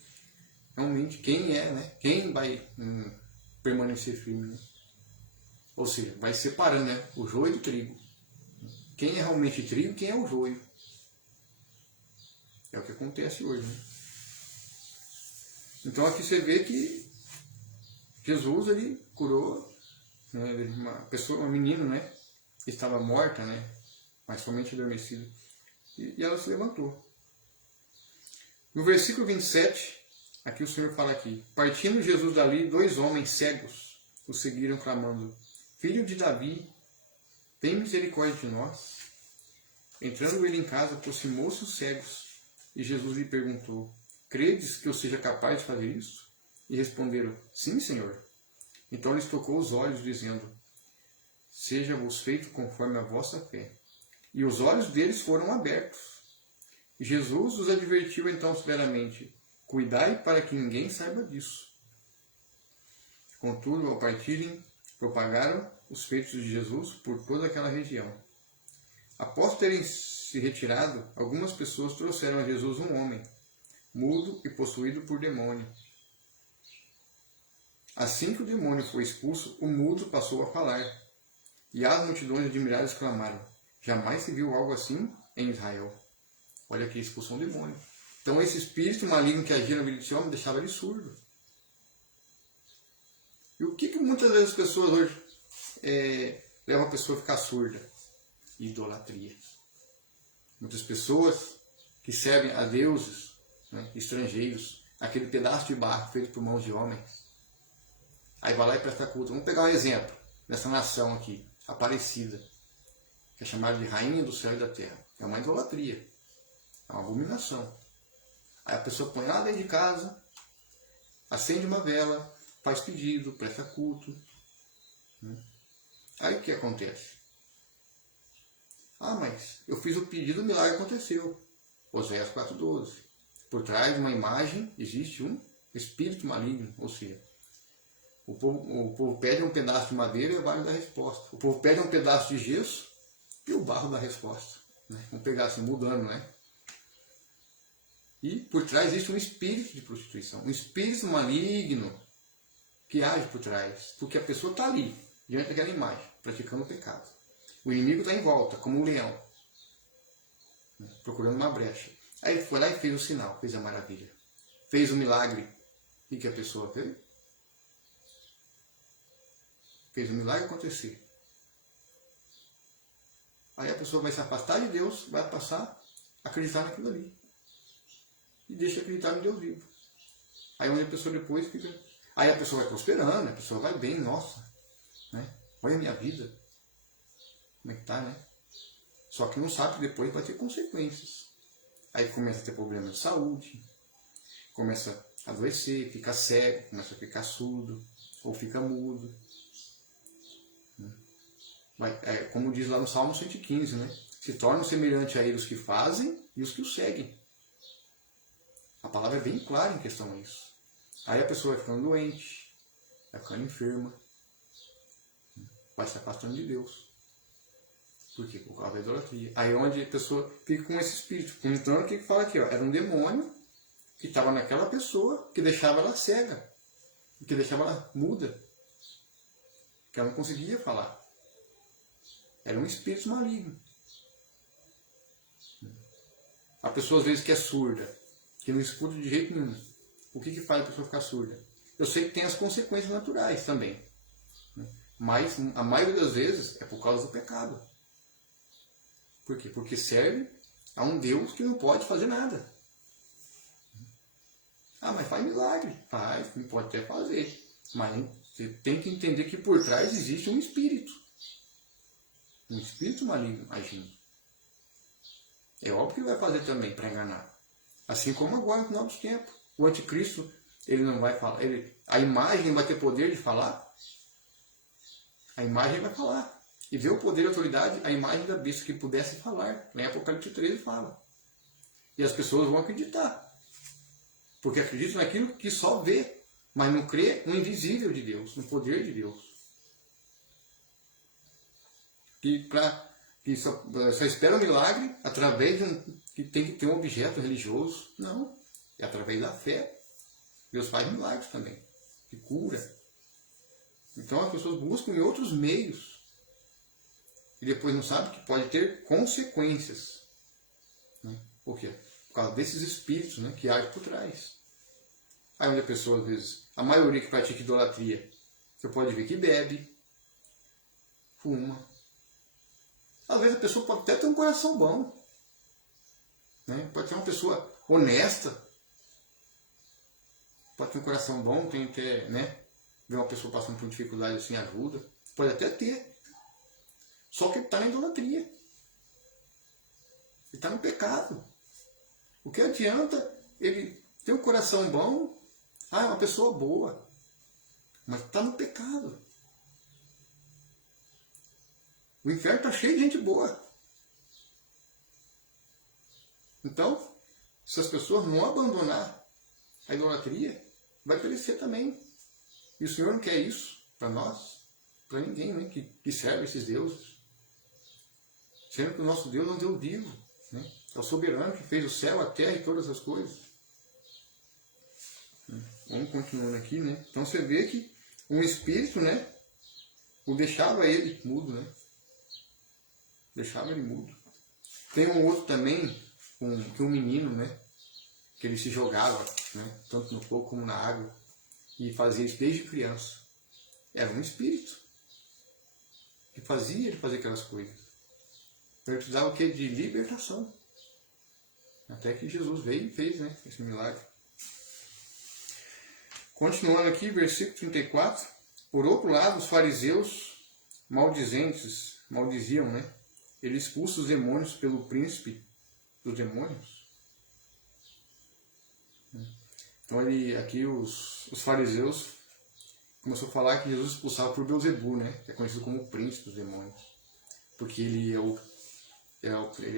realmente quem vai permanecer firme. Né? Ou seja, vai separando, né, o joio do trigo. Quem é realmente trigo, quem é o joio. É o que acontece hoje. Né? Então aqui você vê que Jesus ele curou, né, uma menina, né, que estava morta, né, mas somente adormecida. E ela se levantou. No versículo 27, aqui o Senhor fala aqui: partindo Jesus dali, 2 homens cegos o seguiram clamando: Filho de Davi, tem misericórdia de nós. Entrando ele em casa, aproximou-se os cegos, e Jesus lhe perguntou: credes que eu seja capaz de fazer isso? E responderam: sim, Senhor. Então lhes tocou os olhos, dizendo: seja-vos feito conforme a vossa fé. E os olhos deles foram abertos. Jesus os advertiu então severamente: cuidai para que ninguém saiba disso. Contudo, ao partirem, propagaram os feitos de Jesus por toda aquela região. Após terem se retirado, algumas pessoas trouxeram a Jesus um homem, mudo e possuído por demônio. Assim que o demônio foi expulso, o mudo passou a falar. E as multidões admiradas clamaram: jamais se viu algo assim em Israel. Olha aqui, expulsão do demônio. Então esse espírito maligno que agia na vida desse homem deixava ele surdo. E o que muitas vezes as pessoas hoje levam a pessoa a ficar surda? Idolatria. Muitas pessoas que servem a deuses, né, estrangeiros, aquele pedaço de barro feito por mãos de homens. Aí vai lá e presta culto. Vamos pegar um exemplo dessa nação aqui, Aparecida, que é chamada de Rainha do Céu e da Terra. É uma idolatria. É uma abominação. Aí a pessoa põe lá dentro de casa, acende uma vela, faz pedido, presta culto. Aí o que acontece? Ah, mas eu fiz o pedido, o milagre aconteceu. Oséias 4,12. Por trás de uma imagem existe um espírito maligno. Ou seja, o povo pede um pedaço de madeira e o barro dá resposta. O povo pede um pedaço de gesso e o barro dá resposta. Vamos pegar assim, mudando, né? E por trás existe um espírito de prostituição, um espírito maligno que age por trás, porque a pessoa está ali, diante daquela imagem, praticando o pecado. O inimigo está em volta, como um leão, procurando uma brecha. Aí ele foi lá e fez o sinal, fez a maravilha. Fez o milagre. E que a pessoa fez? Fez o milagre acontecer. Aí a pessoa vai se afastar de Deus, vai passar a acreditar naquilo ali. E deixa de acreditar no Deus vivo. Aí onde a pessoa depois fica... Aí a pessoa vai prosperando, a pessoa vai bem, nossa. Né? Olha a minha vida. Como é que tá, né? Só que não sabe que depois vai ter consequências. Aí começa a ter problemas de saúde, começa a adoecer, fica cego, começa a ficar surdo, ou fica mudo. Como diz lá no Salmo 115, né? Se tornam semelhante a ele os que fazem e os que o seguem. A palavra é bem clara em questão a isso. Aí a pessoa vai ficando doente, vai ficando enferma, vai se afastando de Deus. Por quê? Por causa da idolatria. Aí onde a pessoa fica com esse espírito. Então, o que fala aqui? Ó? Era um demônio que estava naquela pessoa, que deixava ela cega, que deixava ela muda, que ela não conseguia falar. Era um espírito maligno. A pessoa às vezes que é surda, que não escuta de jeito nenhum. O que faz a pessoa ficar surda? Eu sei que tem as consequências naturais também. Mas a maioria das vezes é por causa do pecado. Por quê? Porque serve a um Deus que não pode fazer nada. Ah, mas faz milagre. Faz, não pode até fazer. Mas você tem que entender que por trás existe um espírito. Um espírito maligno agindo. É óbvio que vai fazer também para enganar. Assim como agora no final dos tempos. O anticristo, ele não vai falar. A imagem vai ter poder de falar. A imagem vai falar. E vê o poder e a autoridade, a imagem da besta que pudesse falar. Em Apocalipse 13 fala. E as pessoas vão acreditar. Porque acreditam naquilo que só vê, mas não crê no invisível de Deus, no poder de Deus. Que só espera um milagre através que tem que ter um objeto religioso. Não. É através da fé. Deus faz milagres também. Que cura. Então as pessoas buscam em outros meios. E depois não sabem que pode ter consequências. Né? Por quê? Por causa desses espíritos, né, que agem por trás. Aí onde a pessoa, às vezes, a maioria que pratica idolatria, você pode ver que bebe, fuma. Às vezes a pessoa pode até ter um coração bom. Né? Pode ser uma pessoa honesta. Pode ter um coração bom, tem até, né? Ver uma pessoa passando por dificuldade assim, ajuda. Pode até ter. Só que ele está na idolatria. Ele está no pecado. O que adianta ele ter um coração bom? Ah, é uma pessoa boa. Mas está no pecado. O inferno está cheio de gente boa. Então, se as pessoas não abandonar a idolatria, vai perecer também. E o Senhor não quer isso para nós, para ninguém, né, que serve esses deuses. Sendo que o nosso Deus é um Deus vivo. Né? É o soberano que fez o céu, a terra e todas as coisas. Vamos continuando aqui, né? Então você vê que um espírito, né, o deixava ele mudo, né? Deixava ele mudo. Tem um outro também, que um menino, né, que ele se jogava, né, tanto no fogo como na água, e fazia isso desde criança. Era um espírito que fazia ele fazer aquelas coisas. Então ele precisava o quê? De libertação. Até que Jesus veio e fez, né, esse milagre. Continuando aqui, versículo 34. Por outro lado, os fariseus maldizentes, maldiziam, né? Ele expulsa os demônios pelo príncipe dos demônios. Então aqui os fariseus começou a falar que Jesus expulsava por Beelzebu, né? Que é conhecido como o príncipe dos demônios. Porque ele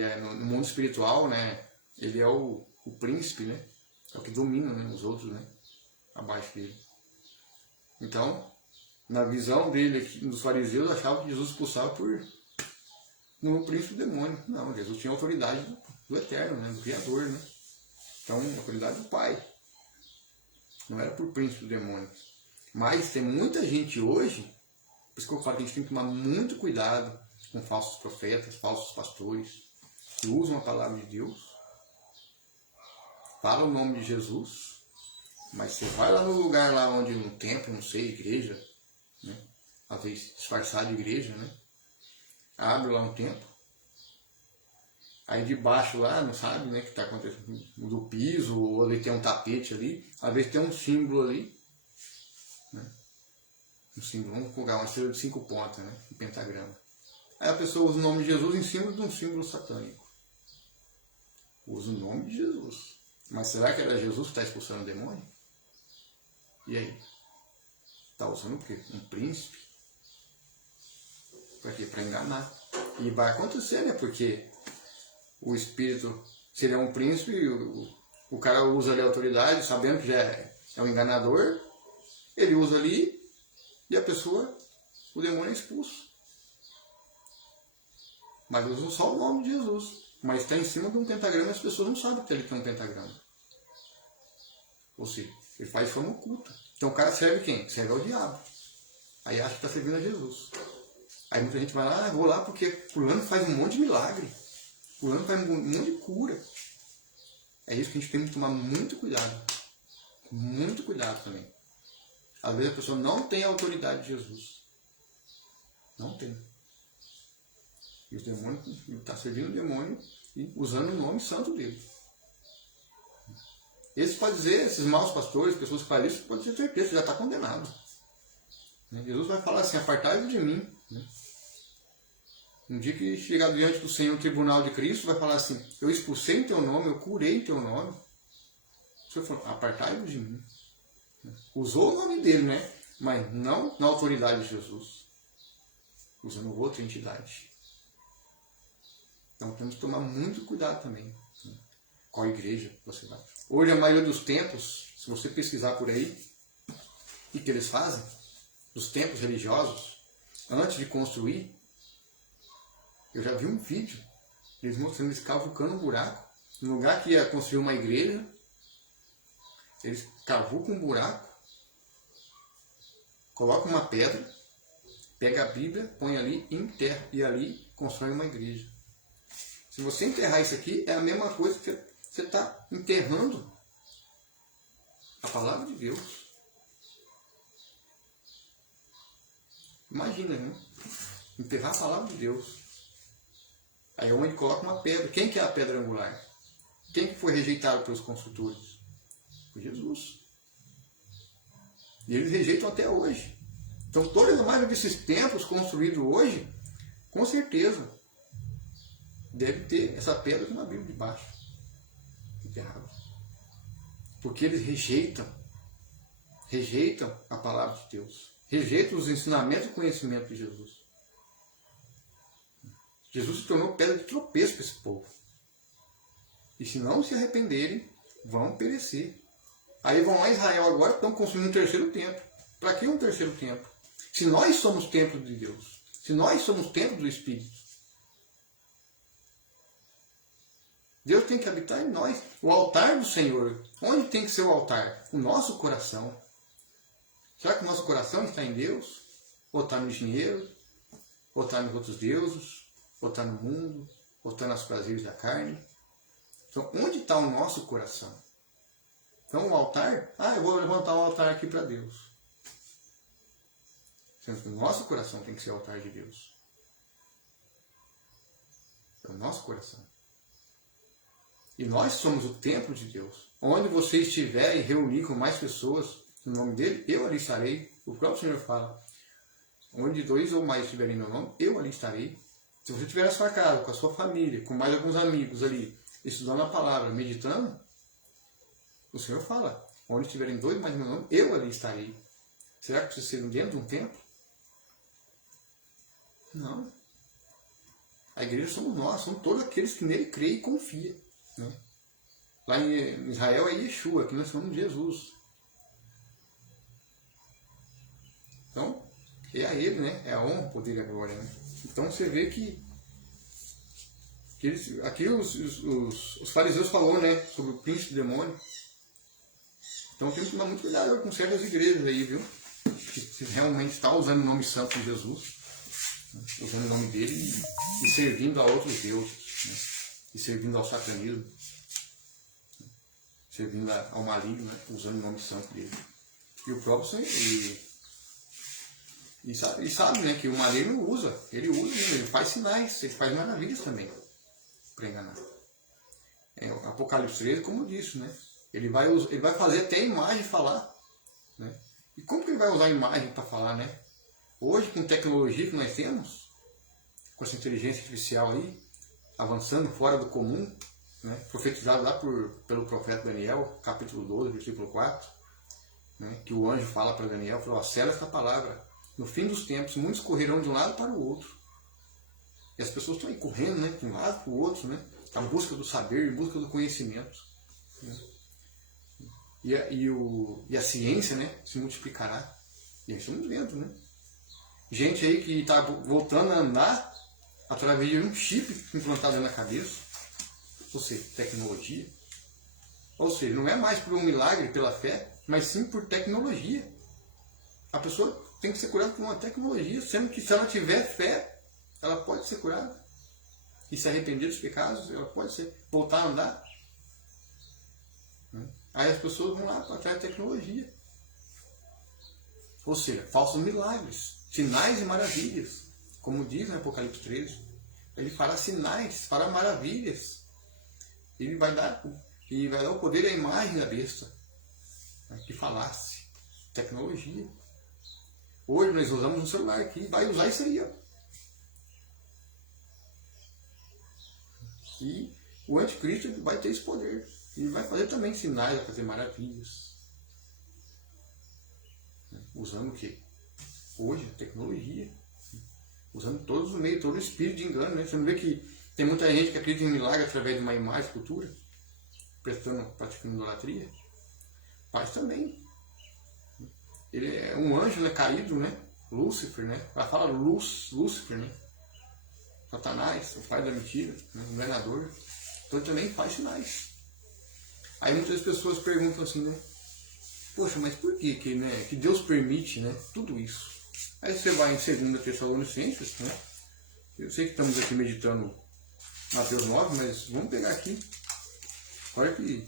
é no mundo espiritual, né? Ele é o príncipe, né? É o que domina, né, os outros, né? Abaixo dele. Então, na visão dele, dos fariseus, achavam que Jesus expulsava no príncipe do demônio. Não, Jesus tinha autoridade do Eterno, né, do Criador, né? Então, autoridade do Pai. Não era por príncipe do demônio. Mas tem muita gente hoje Por isso que eu falo que a gente tem que tomar muito cuidado com falsos profetas, falsos pastores, que usam a palavra de Deus, falam o nome de Jesus, mas você vai lá no lugar lá onde um templo, não sei, igreja, né? Às vezes disfarçado de igreja, né? Abre lá um templo, aí debaixo lá, não sabe, né, que está acontecendo do piso, ou ali tem um tapete ali, às vezes tem um símbolo ali, né? Um símbolo, vamos colocar uma estrela de 5 pontas, né? Um pentagrama. Aí a pessoa usa o nome de Jesus em cima de um símbolo satânico. Usa o nome de Jesus. Mas será que era Jesus que está expulsando o demônio? E aí? Está usando o quê? Um príncipe? Para quê? Para enganar. E vai acontecer, né? Porque o espírito seria um príncipe, o cara usa ali a autoridade, sabendo que já é um enganador, ele usa ali e a pessoa, o demônio é expulso. Mas usa só o nome de Jesus. Mas está em cima de um pentagrama e as pessoas não sabem que ele tem um pentagrama. Ou seja, ele faz forma oculta. Então o cara serve quem? Serve ao diabo. Aí acha que está servindo a Jesus. Aí muita gente vai lá, vou lá porque fulano faz um monte de milagre. Fulano faz um monte de cura. É isso que a gente tem que tomar muito cuidado. Muito cuidado também. Às vezes a pessoa não tem a autoridade de Jesus. Não tem. E o demônio está servindo o demônio e usando o nome santo dele. Esse pode dizer, esses maus pastores, pessoas que fazem isso, pode ter certeza, já está condenado. Jesus vai falar assim, apartai-vos de mim. Um dia que chegar diante do Senhor no tribunal de Cristo, vai falar assim, eu expulsei em teu nome, eu curei em teu nome. O Senhor falou, apartai-vos de mim. Usou o nome dele, né? Mas não na autoridade de Jesus. Usando outra entidade. Então temos que tomar muito cuidado também. Qual igreja você vai. Hoje a maioria dos templos, se você pesquisar por aí, o que eles fazem, dos templos religiosos, antes de construir, eu já vi um vídeo, eles mostrando eles cavucando um buraco, no lugar que ia construir uma igreja, eles cavucam um buraco, colocam uma pedra, pega a Bíblia, põe ali e enterra, e ali constrói uma igreja. Se você enterrar isso aqui, é a mesma coisa que você está enterrando a palavra de Deus. Imagina, né? Enterrar a palavra de Deus. Aí é onde coloca uma pedra. Quem que é a pedra angular? Quem que foi rejeitado pelos construtores? Foi Jesus. E eles rejeitam até hoje. Então toda a imagem desses templos construídos hoje, com certeza, deve ter essa pedra com uma Bíblia debaixo. Enterrado. Porque eles rejeitam a palavra de Deus. Rejeitam os ensinamentos e o conhecimento de Jesus. Jesus se tornou pedra de tropeço para esse povo. E se não se arrependerem, vão perecer. Aí vão lá a Israel agora, estão construindo um terceiro templo. Para que um terceiro templo? Se nós somos templo de Deus, se nós somos templo do Espírito, Deus tem que habitar em nós. O altar do Senhor, onde tem que ser o altar? O nosso coração. Será que o nosso coração está em Deus? Ou está no dinheiro? Ou está nos outros deuses? Ou está no mundo? Ou está nos prazeres da carne? Então, onde está o nosso coração? Então, o altar, eu vou levantar um altar aqui para Deus. Sendo que o nosso coração tem que ser o altar de Deus. É o nosso coração. E nós somos o templo de Deus. Onde você estiver e reunir com mais pessoas, no nome dele, eu ali estarei. O próprio Senhor fala, onde 2 ou mais estiverem em meu nome, eu ali estarei. Se você estiver na sua casa, com a sua família, com mais alguns amigos ali, estudando a palavra, meditando, o Senhor fala, onde estiverem 2 mais em meu nome, eu ali estarei. Será que precisa ser dentro de um templo? Não. A igreja somos nós, somos todos aqueles que nele creem e confiam. Né? Lá em Israel é Yeshua, aqui nós somos Jesus. Então, é a ele, né? É a honra, o poder e a glória. Né? Então você vê que eles, aqui os fariseus falou, né? Sobre o príncipe do demônio. Então tem que tomar muito cuidado com certas igrejas aí, viu? Que se realmente está usando o nome santo de Jesus, né? Usando o nome dele e servindo a outros deuses, né? E servindo ao satanismo, servindo ao maligno, né? Usando o nome santo dele. E o próprio Senhor, e sabe, né, que o maligno ele faz sinais, ele faz maravilhas também para enganar. O Apocalipse 13, como disse, né? Ele vai fazer até a imagem falar, né? E como que ele vai usar a imagem para falar, né? Hoje, com tecnologia que nós temos, com essa inteligência artificial aí, avançando fora do comum, né? Profetizado lá pelo profeta Daniel, capítulo 12, versículo 4, né? Que o anjo fala para Daniel, falou, sela esta palavra, no fim dos tempos, muitos correrão de um lado para o outro. E as pessoas estão aí correndo, né? De um lado para o outro, né? A busca do saber, em busca do conhecimento, né? E a ciência, né, se multiplicará. E nós estamos vendo, né? Gente aí que está voltando a andar através de um chip implantado na cabeça. Ou seja, tecnologia. Ou seja, não é mais por um milagre, pela fé, mas sim por tecnologia. A pessoa tem que ser curada por uma tecnologia, sendo que se ela tiver fé, ela pode ser curada. E se arrepender dos pecados, ela pode voltar a andar. Aí as pessoas vão lá atrás da tecnologia. Ou seja, falsos milagres, sinais e maravilhas. Como diz no Apocalipse 13, ele fará sinais, fará maravilhas. Ele vai dar o poder à imagem da besta, né, que falasse. Tecnologia. Hoje nós usamos um celular aqui, vai usar isso aí, ó. E o anticristo vai ter esse poder. Ele vai fazer também sinais, vai fazer maravilhas. Usando o quê? Hoje, a tecnologia. Usando todos os meios, todo o espírito de engano. Né? Você não vê que tem muita gente que acredita em milagre através de uma imagem, escultura, praticando idolatria? Faz também. Ele é um anjo, né, caído, né? Lúcifer, né? Ela fala Lúcifer, né? Satanás, o pai da mentira, né? O enganador. Então ele também faz sinais. Aí muitas pessoas perguntam assim, né? Poxa, mas por que né, que Deus permite, né, tudo isso? Aí você vai em 2 Tessalonicenses, né? Eu sei que estamos aqui meditando Mateus 9, mas vamos pegar aqui. Olha que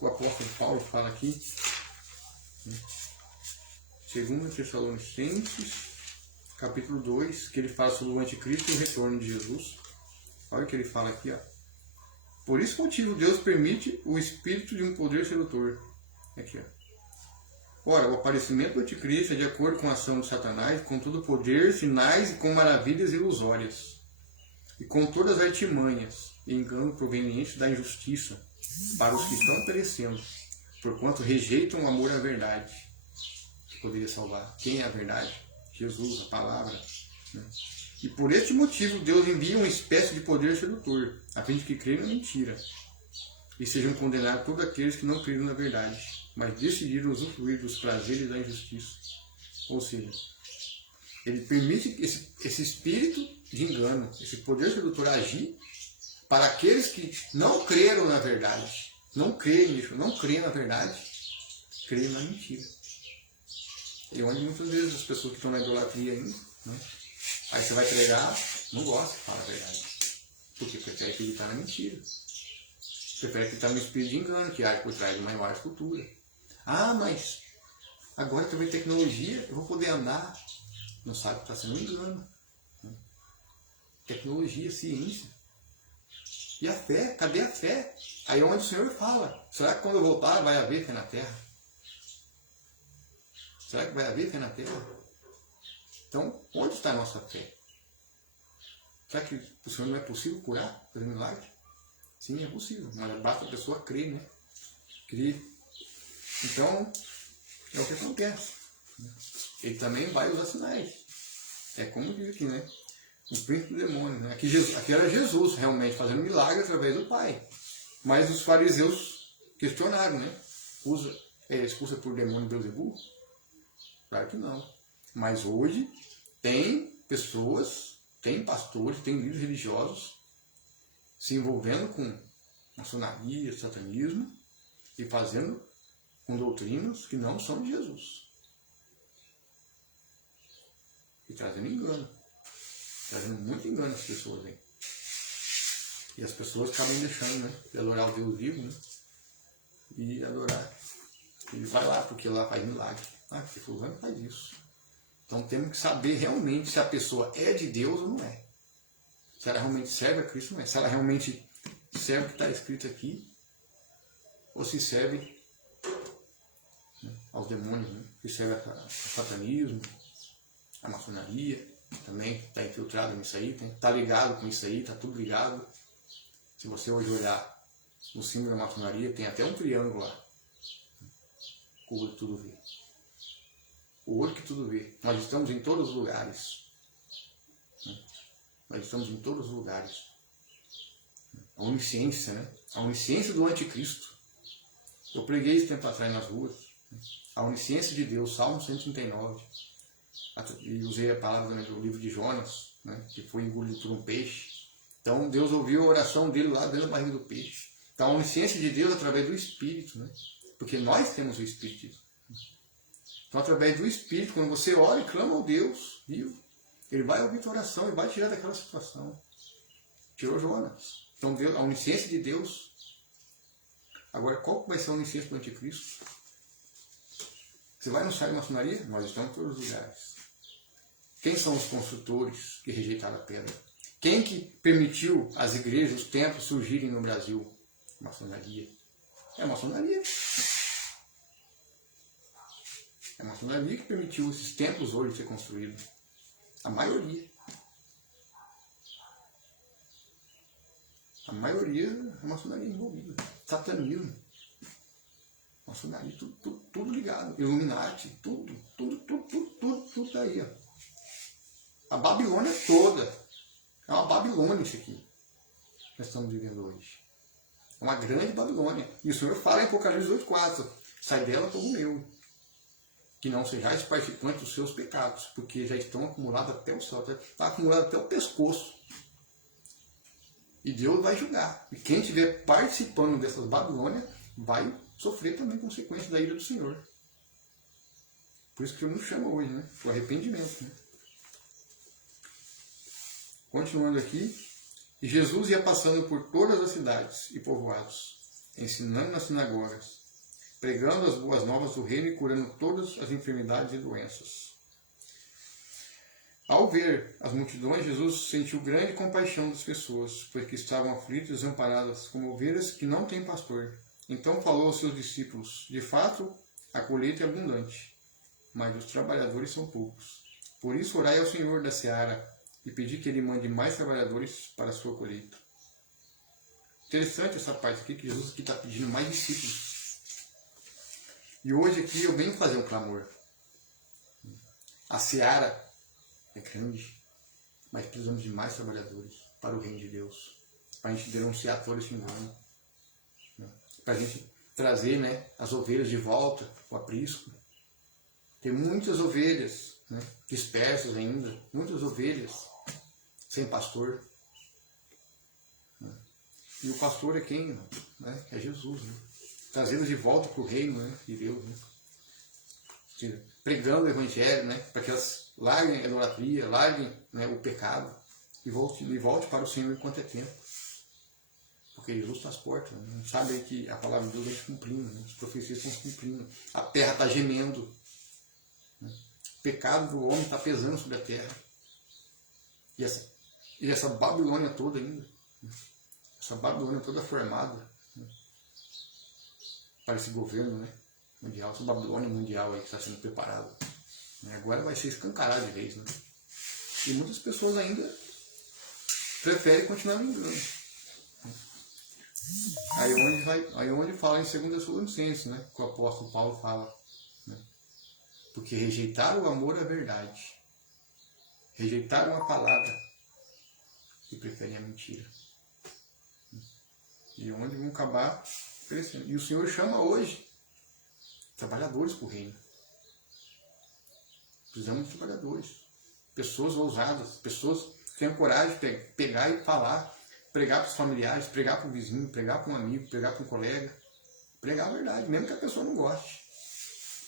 o apóstolo Paulo fala aqui. Né? 2 Tessalonicenses, capítulo 2, que ele fala sobre o anticristo e o retorno de Jesus. Olha o que ele fala aqui, ó. Por esse motivo, Deus permite o espírito de um poder sedutor. Aqui, ó. Ora, o aparecimento do anticristo é de acordo com a ação de Satanás, com todo poder, sinais e com maravilhas ilusórias, e com todas as artimanhas e engano provenientes da injustiça, para os que estão perecendo, porquanto rejeitam o amor à verdade, que poderia salvar. Quem é a verdade? Jesus, a palavra. Né? E por este motivo Deus envia uma espécie de poder sedutor, a fim de que creiam na mentira, e sejam condenados todos aqueles que não creram na verdade, mas decidiram usufruir dos prazeres da injustiça. Ou seja, ele permite esse espírito de engano, esse poder sedutor agir para aqueles que não creram na verdade, não creem nisso, não creem na verdade, creem na mentira. E onde muitas vezes as pessoas que estão na idolatria ainda, né? Aí você vai pregar, não gosta de falar a verdade. Porque prefere acreditar na mentira. Prefere acreditar no espírito de engano, que age por trás de uma imagem escultura. Ah, mas agora que eu tecnologia, eu vou poder andar. Não sabe que está sendo um engano. Tecnologia, ciência. E a fé? Cadê a fé? Aí é onde o Senhor fala. Será que quando eu voltar vai haver fé na terra? Será que vai haver fé na terra? Então, onde está a nossa fé? Será que o Senhor não é possível curar, fazer milagre? Sim, é possível, mas basta a pessoa crer, né? Crer. Então, é o que acontece. Ele também vai usar sinais. É como diz aqui, né? O príncipe do demônio. Né? Aqui era Jesus, realmente, fazendo milagre através do Pai. Mas os fariseus questionaram, né? Expulsa por demônio Beelzebul? Claro que não. Mas hoje tem pessoas, tem pastores, tem líderes religiosos se envolvendo com maçonaria, satanismo e fazendo com doutrinas que não são de Jesus. e trazendo engano. Trazendo muito engano às pessoas, hein? E as pessoas acabam deixando, né? De adorar o Deus vivo, né? E adorar. Ele vai lá porque lá faz milagre. Ah, porque fulano faz isso. Então temos que saber realmente se a pessoa é de Deus ou não é. Se ela realmente serve a Cristo ou não é. Se ela realmente serve o que está escrito aqui, ou se serve, né, aos demônios, né? Se serve ao satanismo, à maçonaria, também está infiltrado nisso aí, está ligado com isso aí, está tudo ligado. Se você hoje olhar no símbolo da maçonaria, tem até um triângulo lá. O olho que tudo vê. O olho que tudo vê. Nós estamos em todos os lugares. Nós estamos em todos os lugares. A onisciência, né? A onisciência do anticristo. Eu preguei esse tempo atrás nas ruas. A onisciência de Deus, Salmo 139. E usei a palavra do livro de Jonas, né? Que foi engolido por um peixe. Então Deus ouviu a oração dele lá dentro da barriga do peixe. Então a onisciência de Deus através do Espírito, né? Porque nós temos o Espírito. Então através do Espírito, quando você ora e clama ao Deus vivo, Ele vai ouvir tua oração e vai tirar daquela situação. Tirou Jonas. Então Deus, a onisciência de Deus. Agora, qual vai ser a onisciência do anticristo? Você vai no site da maçonaria? Nós estamos em todos os lugares. Quem são os construtores que rejeitaram a pedra? Quem que permitiu as igrejas, os templos surgirem no Brasil? A maçonaria. É a maçonaria. É a maçonaria que permitiu esses templos hoje ser construídos. A maioria. A maioria é a maçonaria envolvida. Satanismo. Maçonaria, tudo ligado. Illuminati, tudo tá aí. Ó. A Babilônia toda. É uma Babilônia isso aqui. Nós estamos vivendo hoje. É uma grande Babilônia. E o Senhor fala em Apocalipse 8,4. Sai dela, povo meu. Que não sejais participantes dos seus pecados, porque já estão acumulados até o céu. Está acumulado até o pescoço. E Deus vai julgar. E quem estiver participando dessas Babilônias vai sofrer também consequências da ira do Senhor. Por isso que o Senhor nos chama hoje, né? O arrependimento. Né? Continuando aqui. E Jesus ia passando por todas as cidades e povoados, ensinando nas sinagogas, pregando as boas novas do reino e curando todas as enfermidades e doenças. Ao ver as multidões, Jesus sentiu grande compaixão das pessoas, porque estavam aflitas e desamparadas, como ovelhas que não têm pastor. Então falou aos seus discípulos: de fato, a colheita é abundante, mas os trabalhadores são poucos. Por isso, orai ao Senhor da seara e pedi que Ele mande mais trabalhadores para a sua colheita. Interessante essa parte aqui, que Jesus está pedindo mais discípulos. E hoje aqui eu venho fazer um clamor. A seara é grande, mas precisamos de mais trabalhadores para o reino de Deus. Para a gente denunciar todo esse engano. Para a gente trazer, né, as ovelhas de volta, o aprisco. Tem muitas ovelhas, né, dispersas ainda, muitas ovelhas sem pastor. E o pastor é quem? Né? É Jesus. Né? Trazendo de volta para o reino, né, de Deus. Né? Pregando o evangelho, né, para que elas larguem a idolatria, larguem, né, o pecado e volte para o Senhor enquanto é tempo. Porque Jesus está às portas. Né? Não sabe aí que a palavra de Deus está se cumprindo, né? As profecias estão se cumprindo. A terra está gemendo. Né? O pecado do homem está pesando sobre a terra. E essa Babilônia toda ainda. Né? Essa Babilônia toda formada, né, para esse governo, né, mundial, essa Babilônia mundial aí que está sendo preparada. Né, agora vai ser escancarada de vez. Né? E muitas pessoas ainda preferem continuar no engano. Né? Aí onde fala em 2 Tessalonicenses, né, que o apóstolo Paulo fala. Né? Porque rejeitaram o amor à verdade. Rejeitaram a palavra e preferem a mentira. E onde vão acabar crescendo. E o Senhor chama hoje trabalhadores para o reino. Precisamos de trabalhadores. Pessoas ousadas, pessoas que tenham coragem de pegar e falar, pregar para os familiares, pregar para o vizinho, pregar para um amigo, pregar para um colega. Pregar a verdade, mesmo que a pessoa não goste.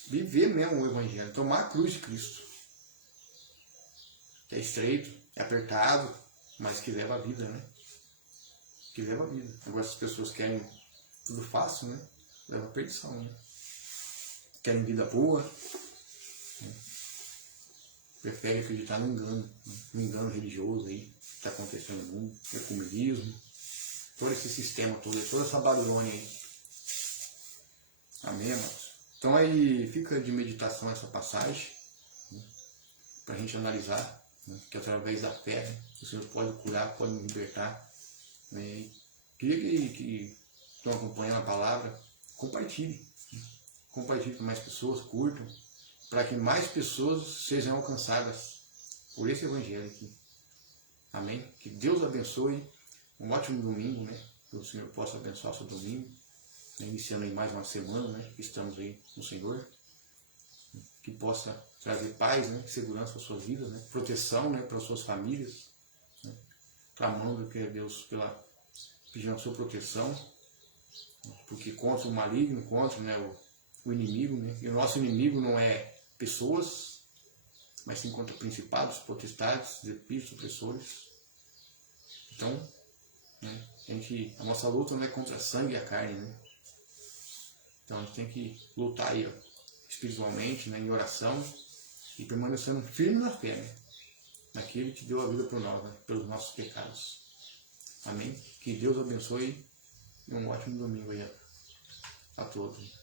Viver mesmo o Evangelho, tomar a cruz de Cristo. que é estreito, é apertado, mas que leva a vida, né? Que leva a vida. Agora essas pessoas querem tudo fácil, né? Leva a perdição, né? Querem vida boa, né? Prefere acreditar no engano religioso aí que está acontecendo no mundo, ecumenismo, todo esse sistema todo, toda essa Babilônia aí. Amém, amados? Então aí fica de meditação essa passagem, né? Para a gente analisar, né? Que através da fé, né? O Senhor pode curar, pode nos libertar, né? E queria que estão acompanhando a palavra, compartilhe, né? Compartilhe com mais pessoas, curtam, para que mais pessoas sejam alcançadas por esse evangelho aqui. Amém? Que Deus abençoe, um ótimo domingo, né? Que o Senhor possa abençoar o seu domingo, né? Iniciando aí mais uma semana, né? Que estamos aí no Senhor, que possa trazer paz, né? Segurança para suas vidas, né? Proteção, né? Para suas famílias, né? Clamando que é Deus pedindo a sua proteção, né? Porque contra o maligno, contra, né? O inimigo, né? E o nosso inimigo não é pessoas, mas sim contra principados, potestades, espíritos opressores. Então, né, a nossa luta não é contra a sangue e a carne, né? Então a gente tem que lutar aí, ó, espiritualmente, né, em oração e permanecendo firme na fé, né, naquele que deu a vida por nós, né, pelos nossos pecados. Amém? Que Deus abençoe e um ótimo domingo aí a todos.